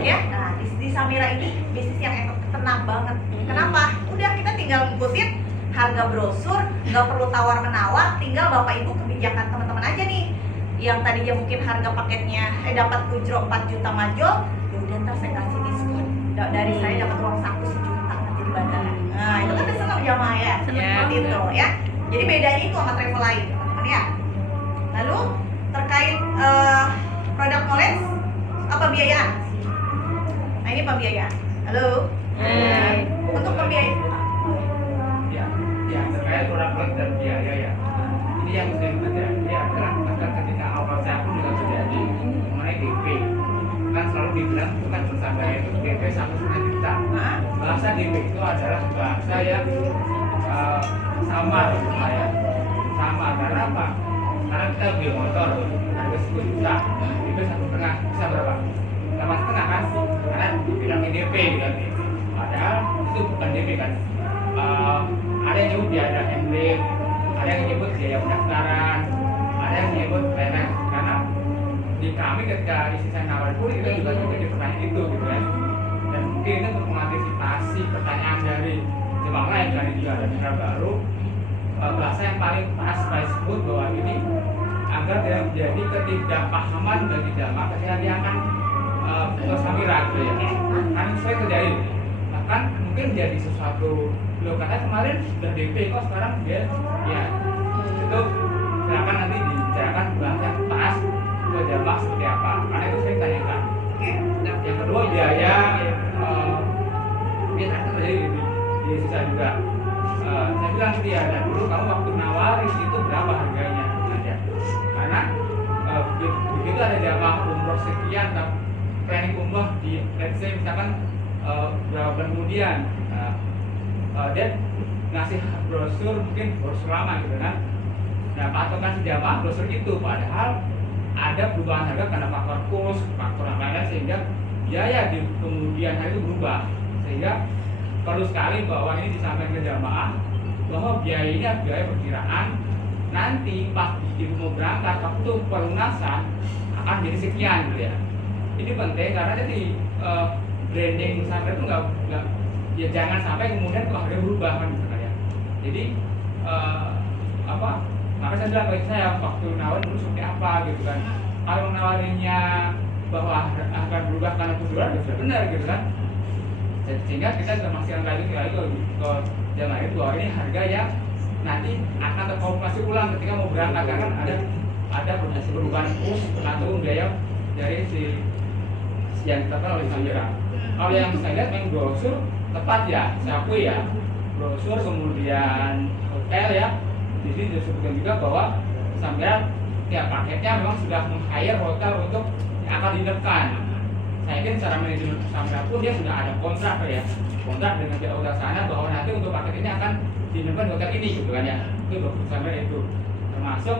Ya, nah di Samira ini bisnis yang enak, tenang banget. Kenapa? Udah kita tinggal ngikutin harga brosur, nggak perlu tawar-menawar, tinggal bapak ibu kebijakan teman-teman aja nih. Yang tadinya mungkin harga paketnya dapat ujro 4 juta majol, ya udah ntar saya kasih diskon. Dari saya dapat uang saku 1 juta nanti di bandara. Nah, itu kan udah senang jamaah ya. Seperti itu ya. Jadi bedanya itu sama travel lain, teman-teman ya. Lalu terkait produk knowledge apa biayaan? Nah, ini pembiayaan. Halo. Untuk pembiayaan ya terkait produk dan biaya ya. Ini yang sering terjadi adalah bahkan ketika awal saya pun juga terjadi mengenai DP. Kan selalu dibilang itu kan bersama itu DP 1,5 juta. Bahasa DP itu adalah bahasa yang samar ya. Sama karena apa? Karena kita beli motor harga 10 juta, DP 1,5 bisa berapa? 8,5 kan? Karena dibilang DP kan. Padahal itu bukan DP kan. Ada yang nyebut biaya handling, ada yang nyebut biaya pendaftaran, ada yang nyebut lain-lain. Karena di kami ketika isi saya nawar pun itu juga jadi pertanyaan itu gitu ya. Dan mungkin itu untuk mengantisipasi pertanyaan dari jemaah lain karena juga ada mitra baru, bahasa yang paling pas saya sebut bahwa ini agar tidak menjadi ketidakpahaman bagi jamaah ketika dia akan ke Samira gitu ya. Kan saya terjadi bahkan mungkin jadi sesuatu lo katanya kemarin sudah DP kok sekarang dia ya itu silakan nanti dibicarakan bahasa pas ke jamaah seperti apa karena itu saya tanyakan. Oke. kedua biaya mungkin akan terjadi di sisa juga. Saya bilang dia dan dulu kamu waktu nawarin itu berapa harganya aja, karena begitu ada jamaah umroh sekian, planning umroh di let's say misalkan berapa bulan kemudian, dia ngasih brosur mungkin brosur lama gitu kan. Nah patokan si jamaah brosur itu, padahal ada perubahan harga karena faktor kurs, faktor lain-lain, sehingga biaya di kemudian hari itu berubah. Sehingga perlu sekali bahwa ini disampaikan ke jamaah bahwa biaya ini adalah biaya perkiraan, nanti pas ibu mau berangkat waktu pelunasan akan jadi sekian gitu ya. Ini penting karena jadi branding sampai itu nggak ya jangan sampai kemudian kok harga berubah kan gitu kan ya. Jadi maka saya bilang bagi saya waktu nawarin dulu seperti apa gitu kan. Kalau menawarinnya bahwa akan berubah karena kejualan ya sudah benar gitu kan. Sehingga kita bisa memastikan lagi ke jamaah itu bahwa ini harga yang nanti akan terkalkulasi ulang ketika mau berangkat, karena ada perubahan kurs atau biaya dari si yang ditetapkan oleh Sandra. Kalau yang saya lihat memang brosur tepat ya, saya akui ya, brosur kemudian hotel ya. Di sini disebutkan juga bahwa Sandra tiap paketnya memang sudah meng-hire hotel untuk yang akan didekan. Saya yakin secara manajemen Sandra pun dia sudah ada kontrak ya, kontrak dengan pihak hotel sana bahwa nanti untuk paket ini akan didekan di hotel ini gitu kan ya. Itu Sandra itu termasuk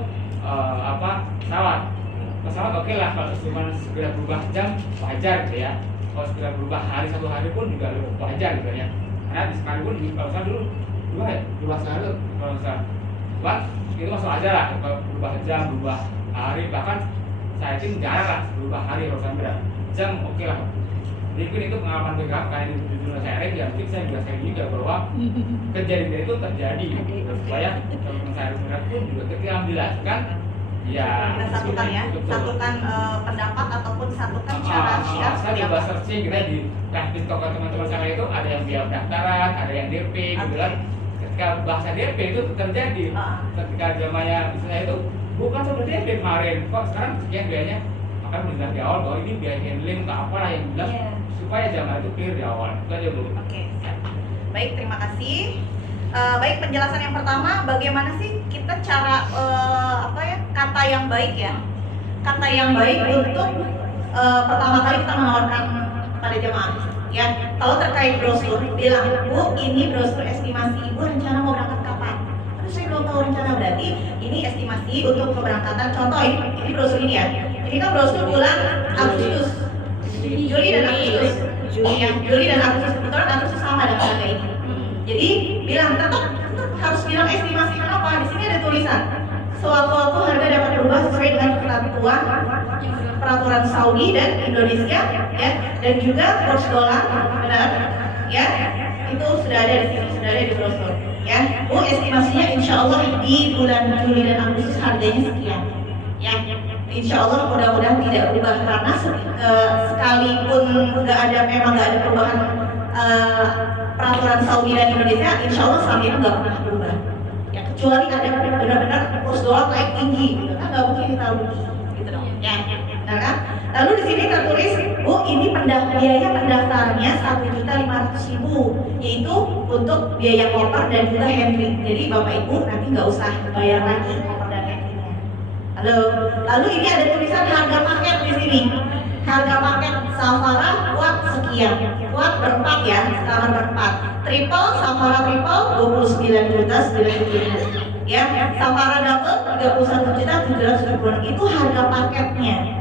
pesawat oke lah kalau cuma segera berubah jam wajar gitu ya. Kalau segera berubah hari satu hari pun juga wajar gitu ya. Karena sekalipun kalau saya dulu dua sehari kalau saya buat itu masuk aja lah, kalau berubah jam, berubah hari, bahkan saya yakin jarang lah berubah hari kalau saya jam oke lah. Jadi mungkin itu pengalaman berat karena di judul saya ya mungkin saya juga sharing juga bahwa kejadian itu terjadi supaya teman saya berat pun juga ketika menjelaskan ya kita satukan ya, satukan pendapat ataupun satukan cara share. Saya coba searching kita di TikTok teman-teman saya itu ada yang biaya pendaftaran, ada yang DP gitu kan. Ketika bahasa DP itu terjadi ketika jamaahnya misalnya itu bukan sudah DP kemarin, kok sekarang sekian biayanya, maka menjelaskan di awal bahwa ini biaya handling atau apalah yang jelas supaya jamaah itu clear di awal. Itu aja Bu. Oke, baik, terima kasih. Baik, penjelasan yang pertama, bagaimana sih kita cara kata yang baik ya, kata yang baik untuk pertama kali kita menawarkan pada jemaah ya. Kalau terkait brosur, bilang Bu, ini brosur estimasi Ibu rencana mau berangkat kapan? Terus saya belum tahu rencana, berarti ini estimasi untuk keberangkatan. Contoh ini brosur ini ya, ini kan brosur bulan Agustus, Juli dan Agustus. Juli dan Agustus, kebetulan Agustus sama dengan harga ini. Jadi bilang tetap harus bilang estimasi. Kenapa? Di sini ada tulisan sewaktu-waktu harga dapat berubah sesuai dengan ketentuan peraturan Saudi dan Indonesia ya, dan juga kurs dolar, benar ya, itu sudah ada di sini, sudah ada di brosur ya. Bu, estimasinya insya Allah di bulan Juli dan Agustus harganya sekian ya. Insya Allah mudah-mudahan tidak berubah, karena sekalipun memang nggak ada perubahan peraturan Saudi dan Indonesia, insya Allah saat itu nggak pernah berubah ya, kecuali ada benar-benar kurs dolar naik tinggi gitu kan, nggak mungkin kita rugi gitu dong ya. Nah kan, lalu di sini tertulis Bu, ini biaya pendaftarannya 1.500.000, yaitu untuk biaya koper dan juga handling. Jadi Bapak Ibu nanti nggak usah bayar lagi koper dan handlingnya. Lalu ini ada tulisan harga paket di sini. Harga paket Safara kuat sekian, kuat berempat ya, kamar berempat. Triple, Safara triple 29.900.000 ya, Safara double 31.770.000. Itu harga paketnya.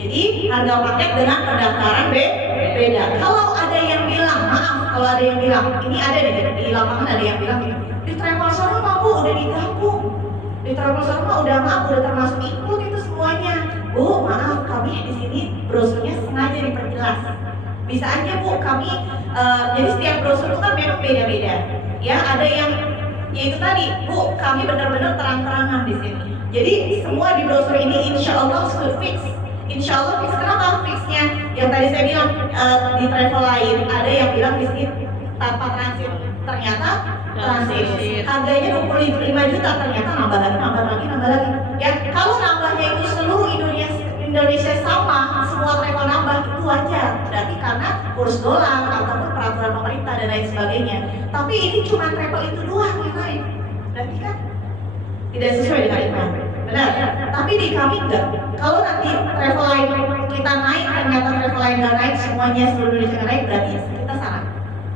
Jadi harga paket dengan pendaftaran beda. Kalau ada yang bilang, maaf, kalau ada yang bilang, ini ada di lapangan ada yang bilang di travel Sharma Bu udah digabung, di travel Sharma udah udah termasuk ikut itu semuanya. Bu, maaf, kami di sini brosurnya sengaja diperjelas. Bisa aja Bu, kami jadi setiap brosur itu kan memang beda-beda. Ya, ada yang yaitu tadi, Bu, kami benar-benar terang-terangan di sini. Jadi semua di brosur ini insya Allah sudah fix. Insya Allah fix. Kenapa fixnya? Yang tadi saya bilang di travel lain ada yang bilang di sini tanpa transit, ternyata transit. Harganya 25 juta, ternyata nambah lagi. Ya, kalau nambahnya itu seluruh Indonesia sama, semua travel travel nambah itu wajar, berarti karena kurs dolar ataupun peraturan pemerintah dan lain sebagainya. Tapi ini cuma travel itu doang yang naik, berarti kan tidak sesuai dengan iman. Benar. Tapi di kami enggak. Kalau nanti travel lain kita naik, ternyata travel lain nggak naik, semuanya seluruh Indonesia nggak naik, berarti kita salah.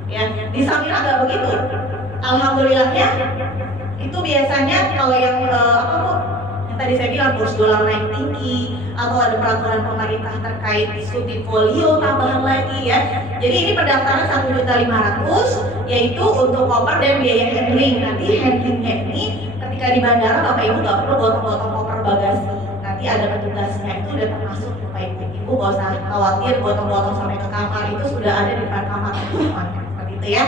Ya, di Samira nggak begitu. Alhamdulillahnya itu biasanya kalau yang apa bu? Yang tadi saya bilang kurs dolar naik tinggi atau ada peraturan pemerintah terkait subportfolio tambahan lagi ya. Jadi ini pendaftaran 1.500.000 yaitu untuk koper dan biaya handling. Nanti handlingnya ini ketika di bandara Bapak Ibu nggak perlu gotong-gotong koper bagasi. Nanti ada petugasnya, itu udah termasuk Bapak Ibu nggak usah khawatir gotong-gotong sampai ke kamar, itu sudah ada di depan kamar semuanya. Seperti itu ya.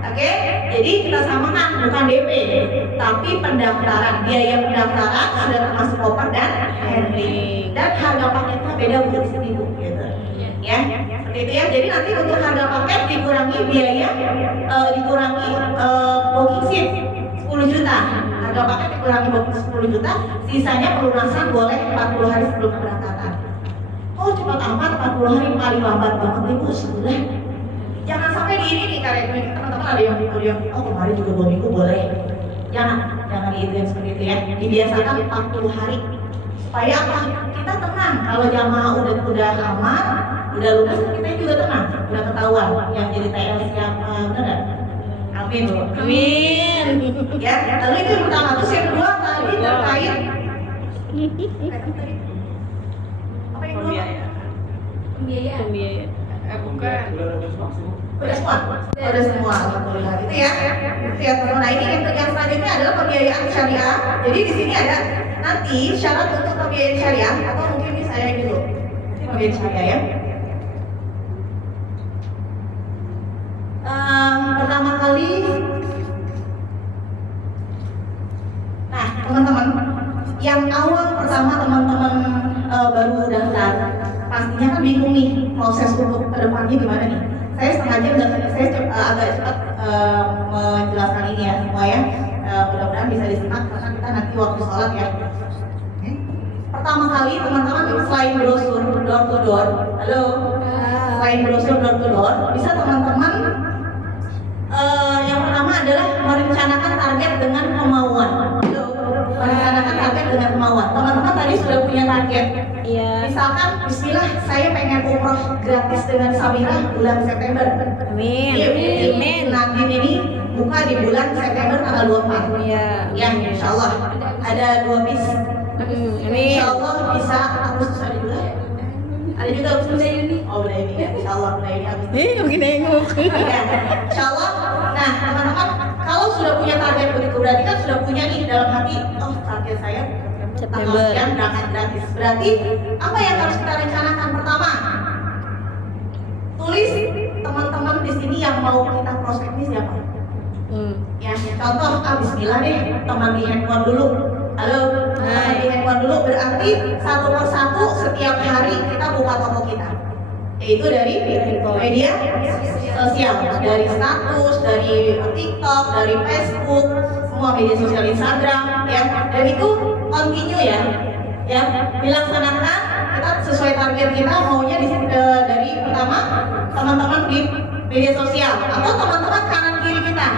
Oke, jadi kita samakan bukan DP, tapi pendaftaran, biaya pendaftaran sudah termasuk koper dan handling, dan harga paketnya beda bu di sini bu, gitu. Ya, seperti itu ya. Jadi nanti untuk harga paket dikurangi biaya, dikurangi booking seat 10 juta, harga paket dikurangi booking 10 juta, sisanya pelunasan boleh 40 hari sebelum keberangkatan. Oh cepat amat 40 hari paling lambat banget ibu sebulan. Jangan sampai di ini nih karena teman-teman ada yang oh kemarin juga 2 minggu boleh. Jangan itu yang seperti itu ya. Dibiasakan 40 hari supaya apa? Kita tenang. Kalau jamaah udah aman, udah lunas, kita juga tenang, udah ketahuan yang jadi TL siapa, benar nggak? Amin bu. Amin. Ya. Lalu itu yang pertama. Terus yang kedua tadi terkait apa yang kedua? Pembiayaan. Bukan. Udah semua? Udah semua, alhamdulillah. Itu ya. Itu ya teman. Nah ini yang selanjutnya adalah pembiayaan syariah. Jadi di sini ada nanti syarat untuk pembiayaan syariah atau mungkin ini saya dulu. Ini pembiayaan syariah ya. Pertama kali, nah teman-teman, yang awal pertama teman-teman baru daftar, pastinya kan bingung nih proses untuk kedepannya gimana nih. Saya setengah jam dan saya agak cepat menjelaskan ini ya semua ya. Mudah-mudahan bisa disimak karena kita nanti waktu sholat ya. Pertama kali teman-teman selain brosur door to door, halo, selain brosur door to door, bisa teman-teman yang pertama adalah merencanakan target dengan kemauan. Halo, merencanakan target dengan kemauan. Teman-teman tadi sudah punya target. Iya. Misalkan, Bismillah, saya pengen umroh gratis dengan Samira bulan September. Amin. Amin. Nanti ini buka di bulan September tanggal 24. Iya. Ya, insya Allah ada 2 bis. Amin. Insya Allah bisa Agustus ada juga. Ada juga Agustus. Oh, udah ini ya. Insya Allah udah ini Agustus. Makin nengok. Ya, insya Allah. Nah, teman-teman, kalau sudah punya target begitu, berarti kan sudah punya nih dalam hati. Oh, target saya tanggal September. sekian berangkat gratis. Berarti apa yang harus kita rencanakan pertama? Tulis teman-teman di sini yang mau kita prospek ini siapa? Ya, contoh, Bismillah deh, teman di handphone dulu. Halo, teman di handphone dulu. Berarti satu persatu setiap hari kita buka toko kita. Yaitu dari media sosial, dari status, dari TikTok, dari Facebook, semua media sosial, Instagram, ya. Dan itu continue ya, dilaksanakan. Kita sesuai target kita maunya dari pertama teman-teman di media sosial atau teman-teman kanan kiri kita,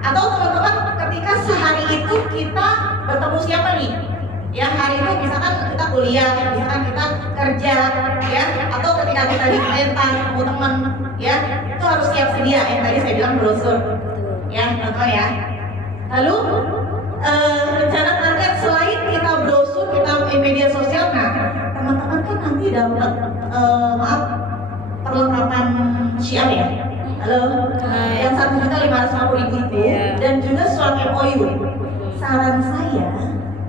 atau teman-teman ketika sehari itu kita bertemu siapa nih? Ya hari itu misalkan kita kuliah, misalkan kita kerja, ya, atau ketika kita di kereta ketemu teman, ya, itu harus siap sedia. Yang tadi saya bilang brosur, ya, contoh ya. Lalu rencana target selain kita brosur, kita media sosial, nah teman-teman kan nanti dapat perlengkapan syiar ya. Halo, yang 1.550.000 itu, dan juga surat MOU. Saran saya,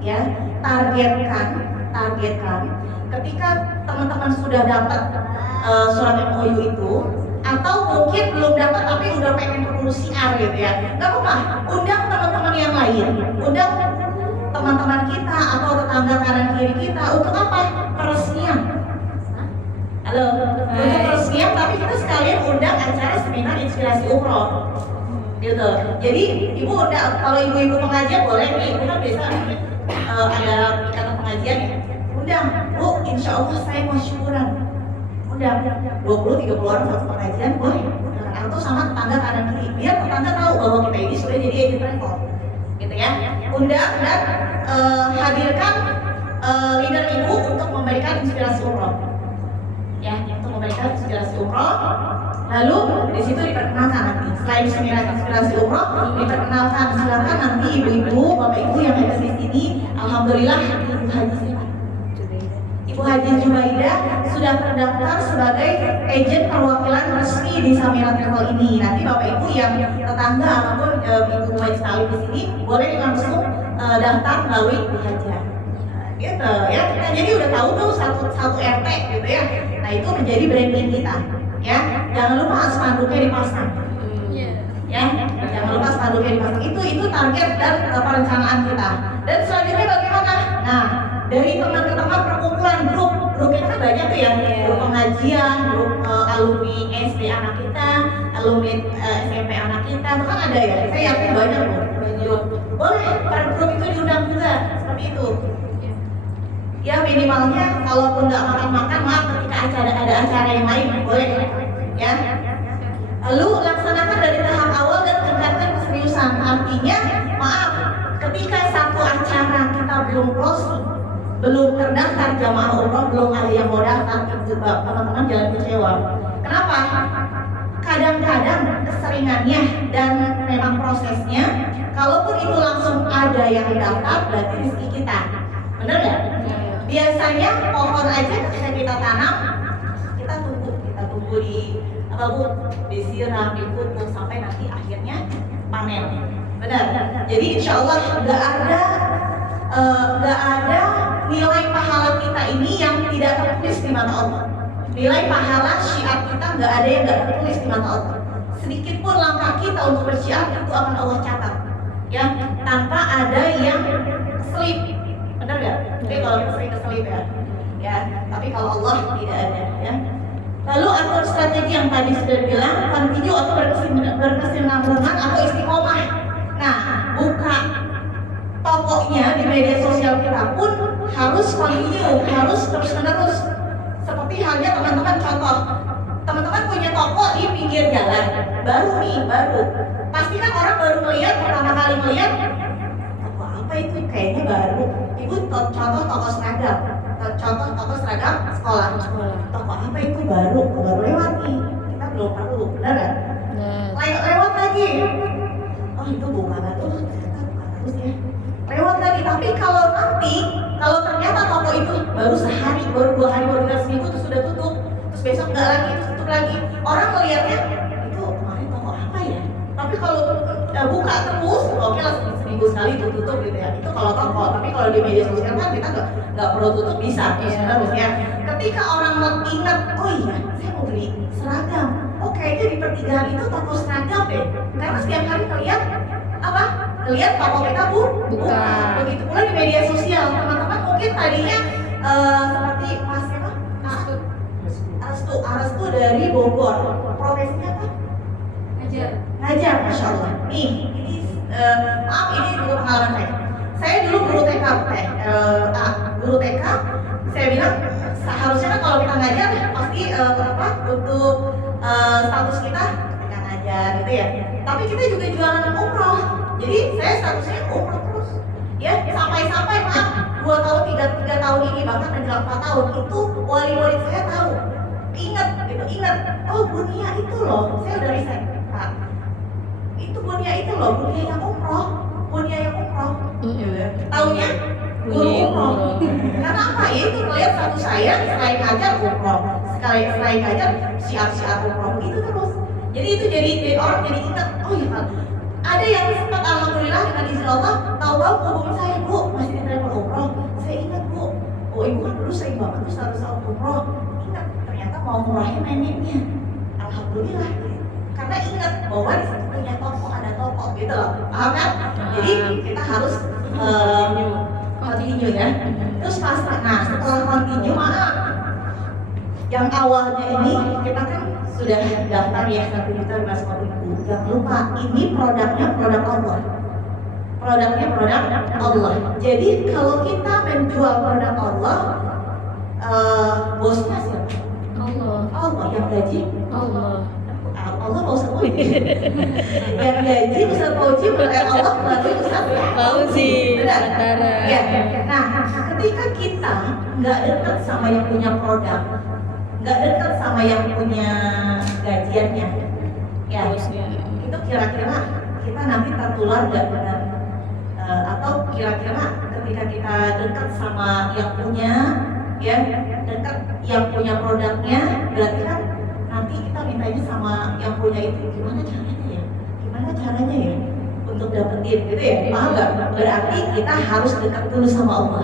ya, targetkan ketika teman-teman sudah dapat surat MOU itu, atau mungkin belum dapat tapi udah pengen urus siar gitu ya, nggak apa-apa, undang teman-teman yang lain, undang teman-teman kita atau tetangga kanan kiri kita untuk apa? Peresmian. Halo, untuk peresmian, tapi kita sekalian undang acara seminar inspirasi umroh gitu. Jadi ibu undang, kalau ibu-ibu pengajian boleh nih, ibu kan biasa ada ikatan pengajian ya, undang, bu, insya Allah saya mau syukuran undang 20-30 orang satu pengajian boleh, atau sama tetangga kanan kiri biar tetangga tahu bahwa kita ini sudah jadi agent travel gitu ya. Undang dan hadirkan leader ibu untuk memberikan inspirasi umroh ya, untuk memberikan inspirasi umroh. Lalu di situ diperkenalkan nanti selain inspirasi umroh diperkenalkan, silakan nanti ibu-ibu bapak ibu yang ada di sini. Alhamdulillah ibu haji siapa? Ibu Haji Jubaidah sudah terdaftar sebagai agen perwakilan resmi di Samira Travel ini. Nanti bapak ibu yang tetangga ataupun ibu Haji Salim di sini boleh langsung daftar melalui Ibu Haji. Gitu ya, kita jadi udah tahu tuh satu RT gitu ya. Nah itu menjadi branding kita ya. Jangan lupa spanduknya dipasang ya, jangan lupa spanduknya dipasang. Itu target dan perencanaan kita. Dan selanjutnya bagaimana? Nah dari teman-teman perkumpulan grup itu kan banyak tuh ya, grup pengajian, grup alumni SD anak kita, alumni SMP anak kita, bahkan ada ya, saya yakin banyak loh. Boleh per grup itu diundang juga seperti itu. Ya minimalnya kalaupun nggak makan-makan, maaf ketika ada acara yang lain boleh ya. Lalu laksanakan dari tahap awal dan tingkatkan keseriusan. Artinya maaf ketika satu acara kita belum closing, belum terdaftar jamaah umroh, belum ada yang mau daftar, teman-teman jangan kecewa. Kenapa? Kadang-kadang keseringannya dan memang prosesnya, kalaupun itu langsung ada yang daftar, berarti rezeki kita. Bener nggak? Biasanya pohon aja ketika kita tanam, kita tunggu di apa bu, disiram, dipupuk sampai nanti akhirnya panen. Benar. Jadi insya Allah nggak ada nilai pahala kita ini yang tidak tertulis di mata Allah. Nilai pahala syiar kita nggak ada yang nggak tertulis di mata Allah. Sedikit pun langkah kita untuk bersyiar itu akan Allah catat, ya, tanpa ada yang keselip. Benar nggak? Oke, kalau kita sering keselip ya. Tapi kalau Allah tidak ada, ya. Lalu atur strategi yang tadi sudah bilang, continue atau berkesinambungan atau istiqomah. Nah, buka tokonya di media sosial kita pun harus continue, harus terus-menerus. Seperti halnya teman-teman contoh, teman-teman punya toko di pinggir jalan, baru. Pasti kan orang baru melihat, pertama kali melihat, toko apa itu? Kayaknya baru. Ibu contoh toko seragam, sekolah. Toko apa itu? Baru lewat nih, kita belum perlu, benar nggak? Lewat lagi. Oh itu bukan bagus, ternyata bukan bagus ya. Lewat lagi, tapi kalau ternyata toko itu baru sehari, baru 2 hari, baru 3 seminggu terus sudah tutup, terus besok nggak lagi, terus tutup lagi, orang melihatnya itu kemarin toko apa ya? Tapi kalau buka terus, oke lah seminggu sekali tutup gitu ya. Itu kalau toko, tapi kalau di media sosial kan kita nggak perlu tutup, bisa terus ya. Ketika orang ingat, oh iya saya mau beli seragam, oh kayaknya di pertigaan itu toko seragam deh, karena setiap hari ngeliat apa? Lihat toko kita buka. Begitu pula di media sosial, teman-teman mungkin tadinya seperti Mas siapa? Arestu dari Bogor. Profesinya apa? Ngajar, masya Allah. Nih, ini maaf ini dulu pengalaman saya. Saya dulu guru TK, guru TK. Saya bilang seharusnya kan kalau kita ngajar pasti untuk status kita ngajar gitu ya. Tapi kita juga jualan umroh. Jadi saya statusnya umroh terus, ya sampai maaf 2 tahun 3 tahun ini bahkan menjelang 4 tahun itu wali murid saya tahu, ingat, oh Bunia itu loh, saya udah riset Pak, itu Bunia itu loh, Bunia yang umroh, taunya guru umroh, karena apa ya itu melihat satu saya selain ngajar umroh, selain ngajar siap umroh gitu terus, jadi itu jadi orang jadi ingat, oh iya Pak. Ada yang sempat alhamdulillah dengan izin Allah tahu-tahu hubungi saya, Bu masih di travel umroh. Saya ingat Bu, oh ibu kan dulu sering banget tuh status umroh. Ingat ternyata mau murahin neneknya. Alhamdulillah, karena ingat bahwa di situ punya toko, ada toko gitu loh, paham kan? Jadi kita harus continue ya. Terus setelah continue maaf, yang awalnya ini kita kan sudah daftar ya 1.500.000. Jangan lupa ini produknya produk Allah. Jadi kalau kita menjual produk Allah, bosnya siapa? yang gaji Allah. Allah mau Ustaz Fauzi. Yang gaji Ustaz Fauzi Allah melalui Ustaz Fauzi Benar? Batara. Ya. Nah, ketika kita nggak dekat sama yang punya produk, nggak dekat sama yang punya gajiannya, ya itu kira-kira kita nanti tertular nggak benar? Atau kira-kira ketika kita dekat sama yang punya, ya dekat yang punya produknya, berarti kan nanti kita mintanya sama yang punya itu gimana caranya ya untuk dapetin gitu ya, paham nggak? Berarti kita harus dekat dulu sama Allah.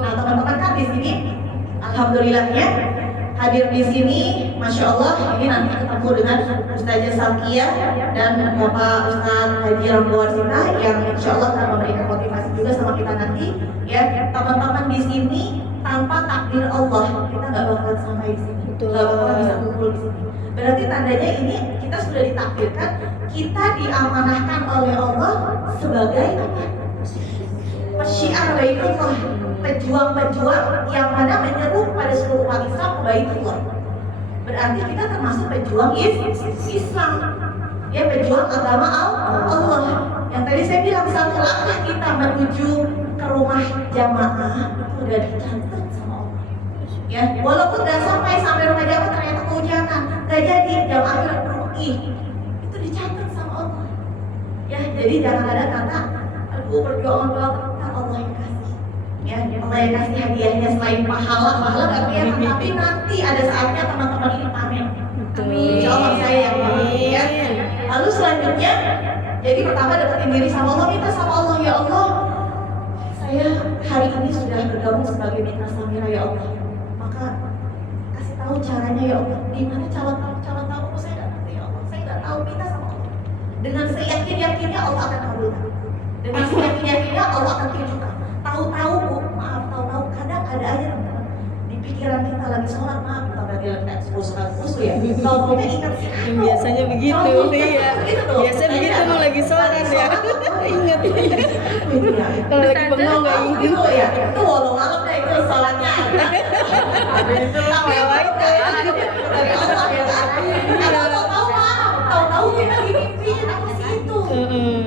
Nah teman-teman kan di sini, alhamdulillahnya hadir di sini, masya Allah ini nanti ketemu dengan Ustazah Salkia dan Bapak Ustaz Haji Rambuarsita yang insya Allah akan memberikan motivasi juga sama kita nanti. Ya teman-teman di sini tanpa takdir Allah kita nggak bakalan sampai di sini, nggak bakalan bisa kumpul di sini. Berarti tandanya ini kita sudah ditakdirkan, kita diamanahkan oleh Allah sebagai apa? Pesyiar Baitullah, pejuang-pejuang yang mana menyeru pada seluruh umat Islam ke Baitullah. Berarti kita termasuk pejuang Islam, ya pejuang agama Allah. Yang tadi saya bilang satu langkah kita menuju ke rumah jamaah itu udah dicatat sama Allah. Ya, walaupun udah sampai rumah jamaah ternyata kehujanan, nggak jadi jam akhir rugi, itu dicatat sama Allah. Ya, jadi jangan ada kata, aduh perjuangan banget, Allah yang kasih. Ya, Allah yang kasih hadiahnya selain pahala nggak kelihatan, tapi nanti ada saatnya teman-teman ini panen. Insya Allah saya yang panen. Ya. Lalu selanjutnya, jadi pertama deketin diri sama Allah, minta sama Allah, ya Allah, saya hari ini sudah bergabung sebagai mitra Samira ya Allah. Maka kasih tahu caranya ya Allah. Gimana calon tamu saya nggak ngerti ya Allah. Saya nggak tahu, minta sama Allah. Dengan seyakin-yakinnya Allah akan kabulkan. Dengan seyakin-yakinnya Allah akan tunjukkan. Tahu-tahu Bu, maaf tahu-tahu kadang ada aja teman-teman di pikiran kita lagi sholat, maaf kita berarti lagi khusus ya. Kalau kita ingat sih, Biasanya begitu, iya. Biasanya begitu mau lagi sholat ya. Ingat. Kalau lagi bengong nggak ingat. Itu ya, itu walau alam deh itu sholatnya. Itu lah Mewah itu ya. Dari Allah ya kan. Kalau tahu kita lagi mimpiin apa sih itu?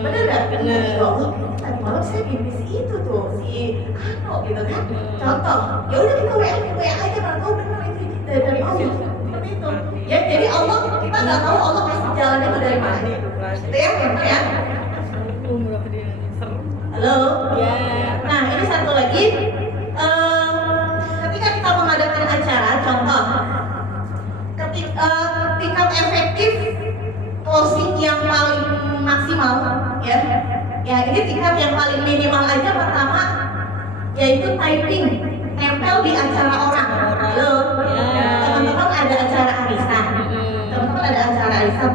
Bener nggak? Bener. Ya Allah, tadi malam saya mimpi si itu tuh, si Ano gitu kan. Contoh, ya udah kita WA aja, kalau tahu bener itu dari Allah. Seperti itu. Ya jadi Allah, kita nggak tahu Allah kasih jalannya itu dari mana. Itu ya, ya. Umroh dia seru. Halo. Ya. Nah ini satu lagi, ketika kita mengadakan acara, contoh, tingkat efektif closing yang paling maksimal, ya ini tingkat yang paling minimal aja pertama, yaitu typing tempel di acara orang. Halo, teman-teman ada acara arisan, teman-teman ada acara arisan,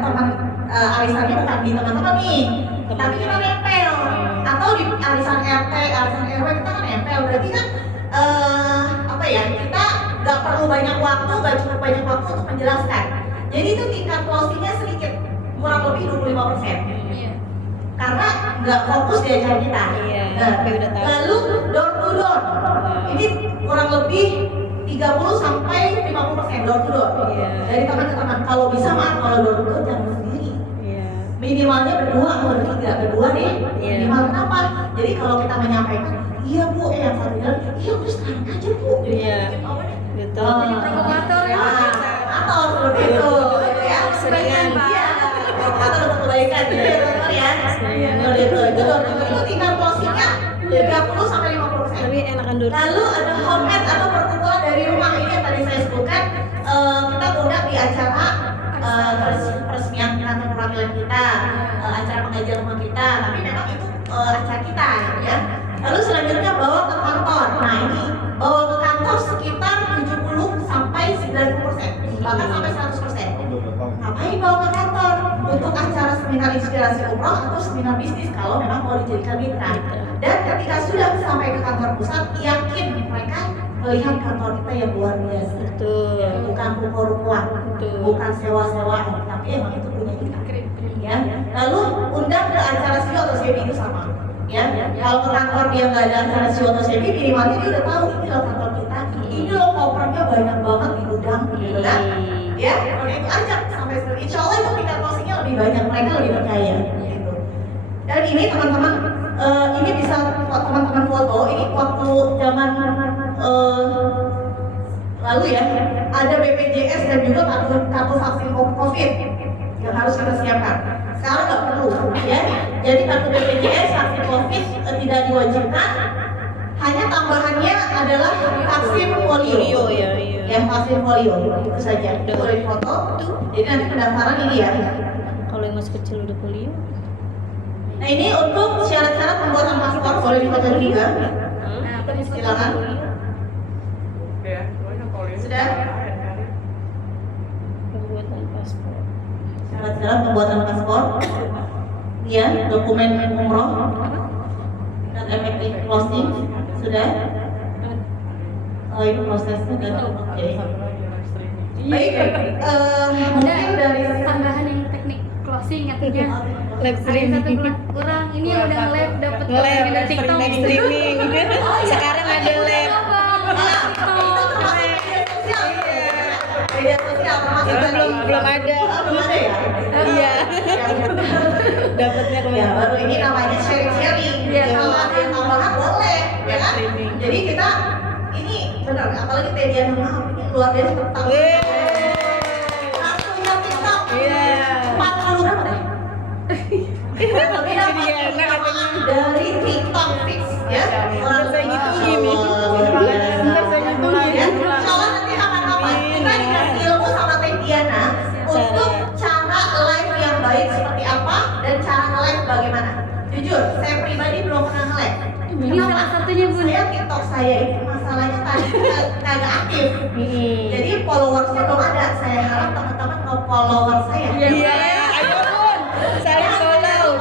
arisannya bukan di teman-teman nih, tapi kita nempel, atau di arisan RT, arisan RW kita kan nempel, berarti kan apa ya, kita nggak perlu banyak waktu, nggak cukup banyak waktu untuk menjelaskan. Jadi itu tingkat closingnya sedikit, kurang lebih 25%. Karena nggak fokus di acara kita. Lalu door to door, ini kurang lebih 30 sampai 50% door to door. Dari teman ke teman. Kalau bisa maaf, kalau door to door jangan sendiri. Minimalnya berdua atau bertiga, berdua nih. Minimal kenapa? Jadi kalau kita menyampaikan, iya Bu, yang satu bilang, iya udah sekarang aja Bu. Betul. Provokator ya. Atau seperti itu, ya. Seringan, Pak. Iya. Atau untuk kebaikan, gitu ya teman-teman ya. Seperti itu. Itu tingkat closingnya 30 sampai 50%. Tapi enakan dulu. Lalu ada homemade atau perkumpulan dari rumah, ini yang tadi saya sebutkan. Kita undang di acara peresmian kantor perwakilan kita, acara pengajian rumah kita. Tapi memang itu acara kita, ya. Lalu selanjutnya bawa ke kantor. Nah ini bawa ke kantor sekitar 70 sampai 90%, bahkan sampai 100%. Ngapain bawa ke kantor? Untuk acara seminar inspirasi umroh atau seminar bisnis kalau memang mau dijadikan mitra. Dan ketika sudah sampai ke kantor pusat, yakin mereka melihat kantor kita yang luar biasa. Betul. Bukan ruko-rukoan, bukan sewa-sewaan, tapi emang itu punya kita. Ya. Lalu undang ke acara SIO atau SEBI itu sama. Ya, kalau ke kantor dia nggak ada acara SIO atau SEBI, minimalnya dia udah tahu ini loh kantor kita, ini loh kopernya banyak banget di gudang, gitu kan? Ya, banyak, mereka lebih percaya gitu. Dan ini teman-teman, ini bisa teman-teman foto, ini waktu zaman lalu ya, ada BPJS dan juga kartu vaksin COVID yang harus kita siapkan. Sekarang nggak perlu ya, jadi kartu BPJS vaksin COVID tidak diwajibkan, hanya tambahannya adalah vaksin polio ya. ya, vaksin polio itu saja. Boleh foto, jadi nanti pendaftaran ini ya. Kalau yang masih kecil udah polio. Nah ini untuk syarat-syarat pembuatan paspor, boleh difoto juga. Silakan. Ya, pokoknya polio. Sudah? Pembuatan paspor. Syarat-syarat pembuatan paspor, ya, dokumen umroh, dan efektif closing, sudah. Oh ini prosesnya kan, oke. Baik, mungkin dari tambahan yang teknik closing katanya. Live Ada streaming. satu kurang. Ini yang udah nge-live dapat Nge-live, dari TikTok. live streaming. Sekarang ada live. media sosial termasuk Itu tadi. belum ada. Belum ada ya? Iya. Dapatnya Ya kemana? baru ini namanya sharing-sharing. Iya. Kalau ada yang tambahan boleh, ya kan? Jadi kita ini benar, apalagi media maaf ini luar biasa tentang langsungnya TikTok. Iya. 40 berapa deh? Lebih Jadi enak katanya. dari TikTok fix ya. Orang Saya ngitungin nih. Ntar saya ngitungin. Ya, insya Allah nanti kapan-kapan kita dikasih ilmu sama Teh Diana untuk cara live yang baik seperti apa dan cara nge-live bagaimana. Jujur, saya pribadi belum pernah nge-live. Ini salah satunya, Bun. Saya TikTok saya ini masalahnya tadi kagak aktif. Jadi followersnya belum ada. Saya harap teman-teman nge-follower saya. Iya, ayo Bun. Saya follow.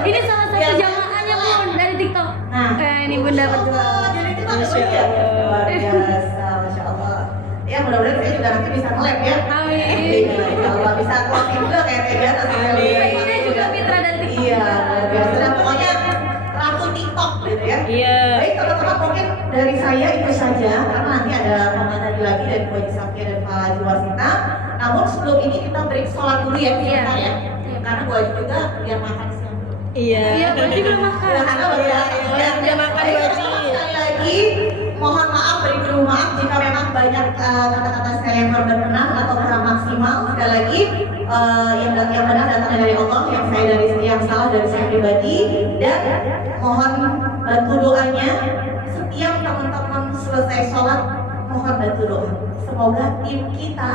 Ini salah satu jamaahnya, Bun, dari TikTok. Nah, Ini Bun dapat juga. jadi kita Masya ya. Allah. Luar biasa, Masya Allah. Ya mudah-mudahan saya juga nanti bisa nge-live ya. Amin. Iya, Insya Allah bisa closing juga kayak Teh Diana. Ini juga mitra dari TikTok. Iya, luar biasa. Dan pokoknya ratu TikTok gitu ya. Iya. Baik teman-teman, mungkin dari saya itu saja karena nanti ada pemateri lagi dari Bu Haji Safia dan Pak Haji Warsita. Namun sebelum ini kita break sholat dulu ya, sebentar ya. Karena Bu Haji juga biar makan siang dulu. Iya. Iya, Bu Haji belum makan. Karena baru Iya, ya, udah makan, Baik, Bu Haji. teman-teman, sekali lagi mohon maaf, beri maaf jika memang banyak kata-kata saya yang kurang berkenan atau kurang maksimal. Sekali lagi yang benar datang dari Allah, yang salah dari saya pribadi, dan mohon bantu doanya setiap teman-teman selesai sholat, mohon bantu doa. Semoga tim kita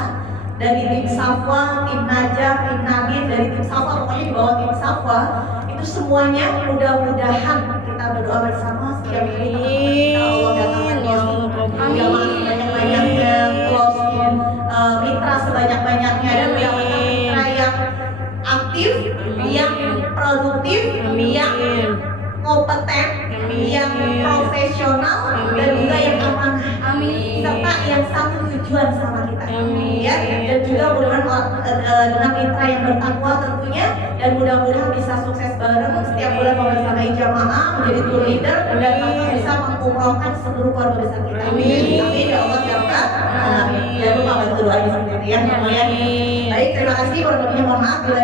dari tim Safwa, tim Najah, tim Nabil, dari tim Safwa, pokoknya di bawah tim Safwa itu semuanya mudah-mudahan kita berdoa bersama setiap hari Allah datangkan closing sebanyak-banyaknya, closing mitra sebanyak-banyaknya, dan mendapatkan mitra yang aktif, yang produktif, yang kompeten, yang profesional, dan juga yang amanah, Amin. serta yang satu tujuan sama kita. Amin. Ya, dan juga mudah-mudahan dengan mitra yang bertakwa tentunya, dan mudah-mudahan bisa sukses bareng setiap bulan membersamai jamaah, menjadi tour leader, dan bisa mengumrohkan seluruh keluarga besar kita. Amin. Amin ya Allah ya Rabbal Alamin. Jangan lupa bantu doanya seperti itu ya. Baik, terima kasih. Kurang lebihnya mohon maaf. Bila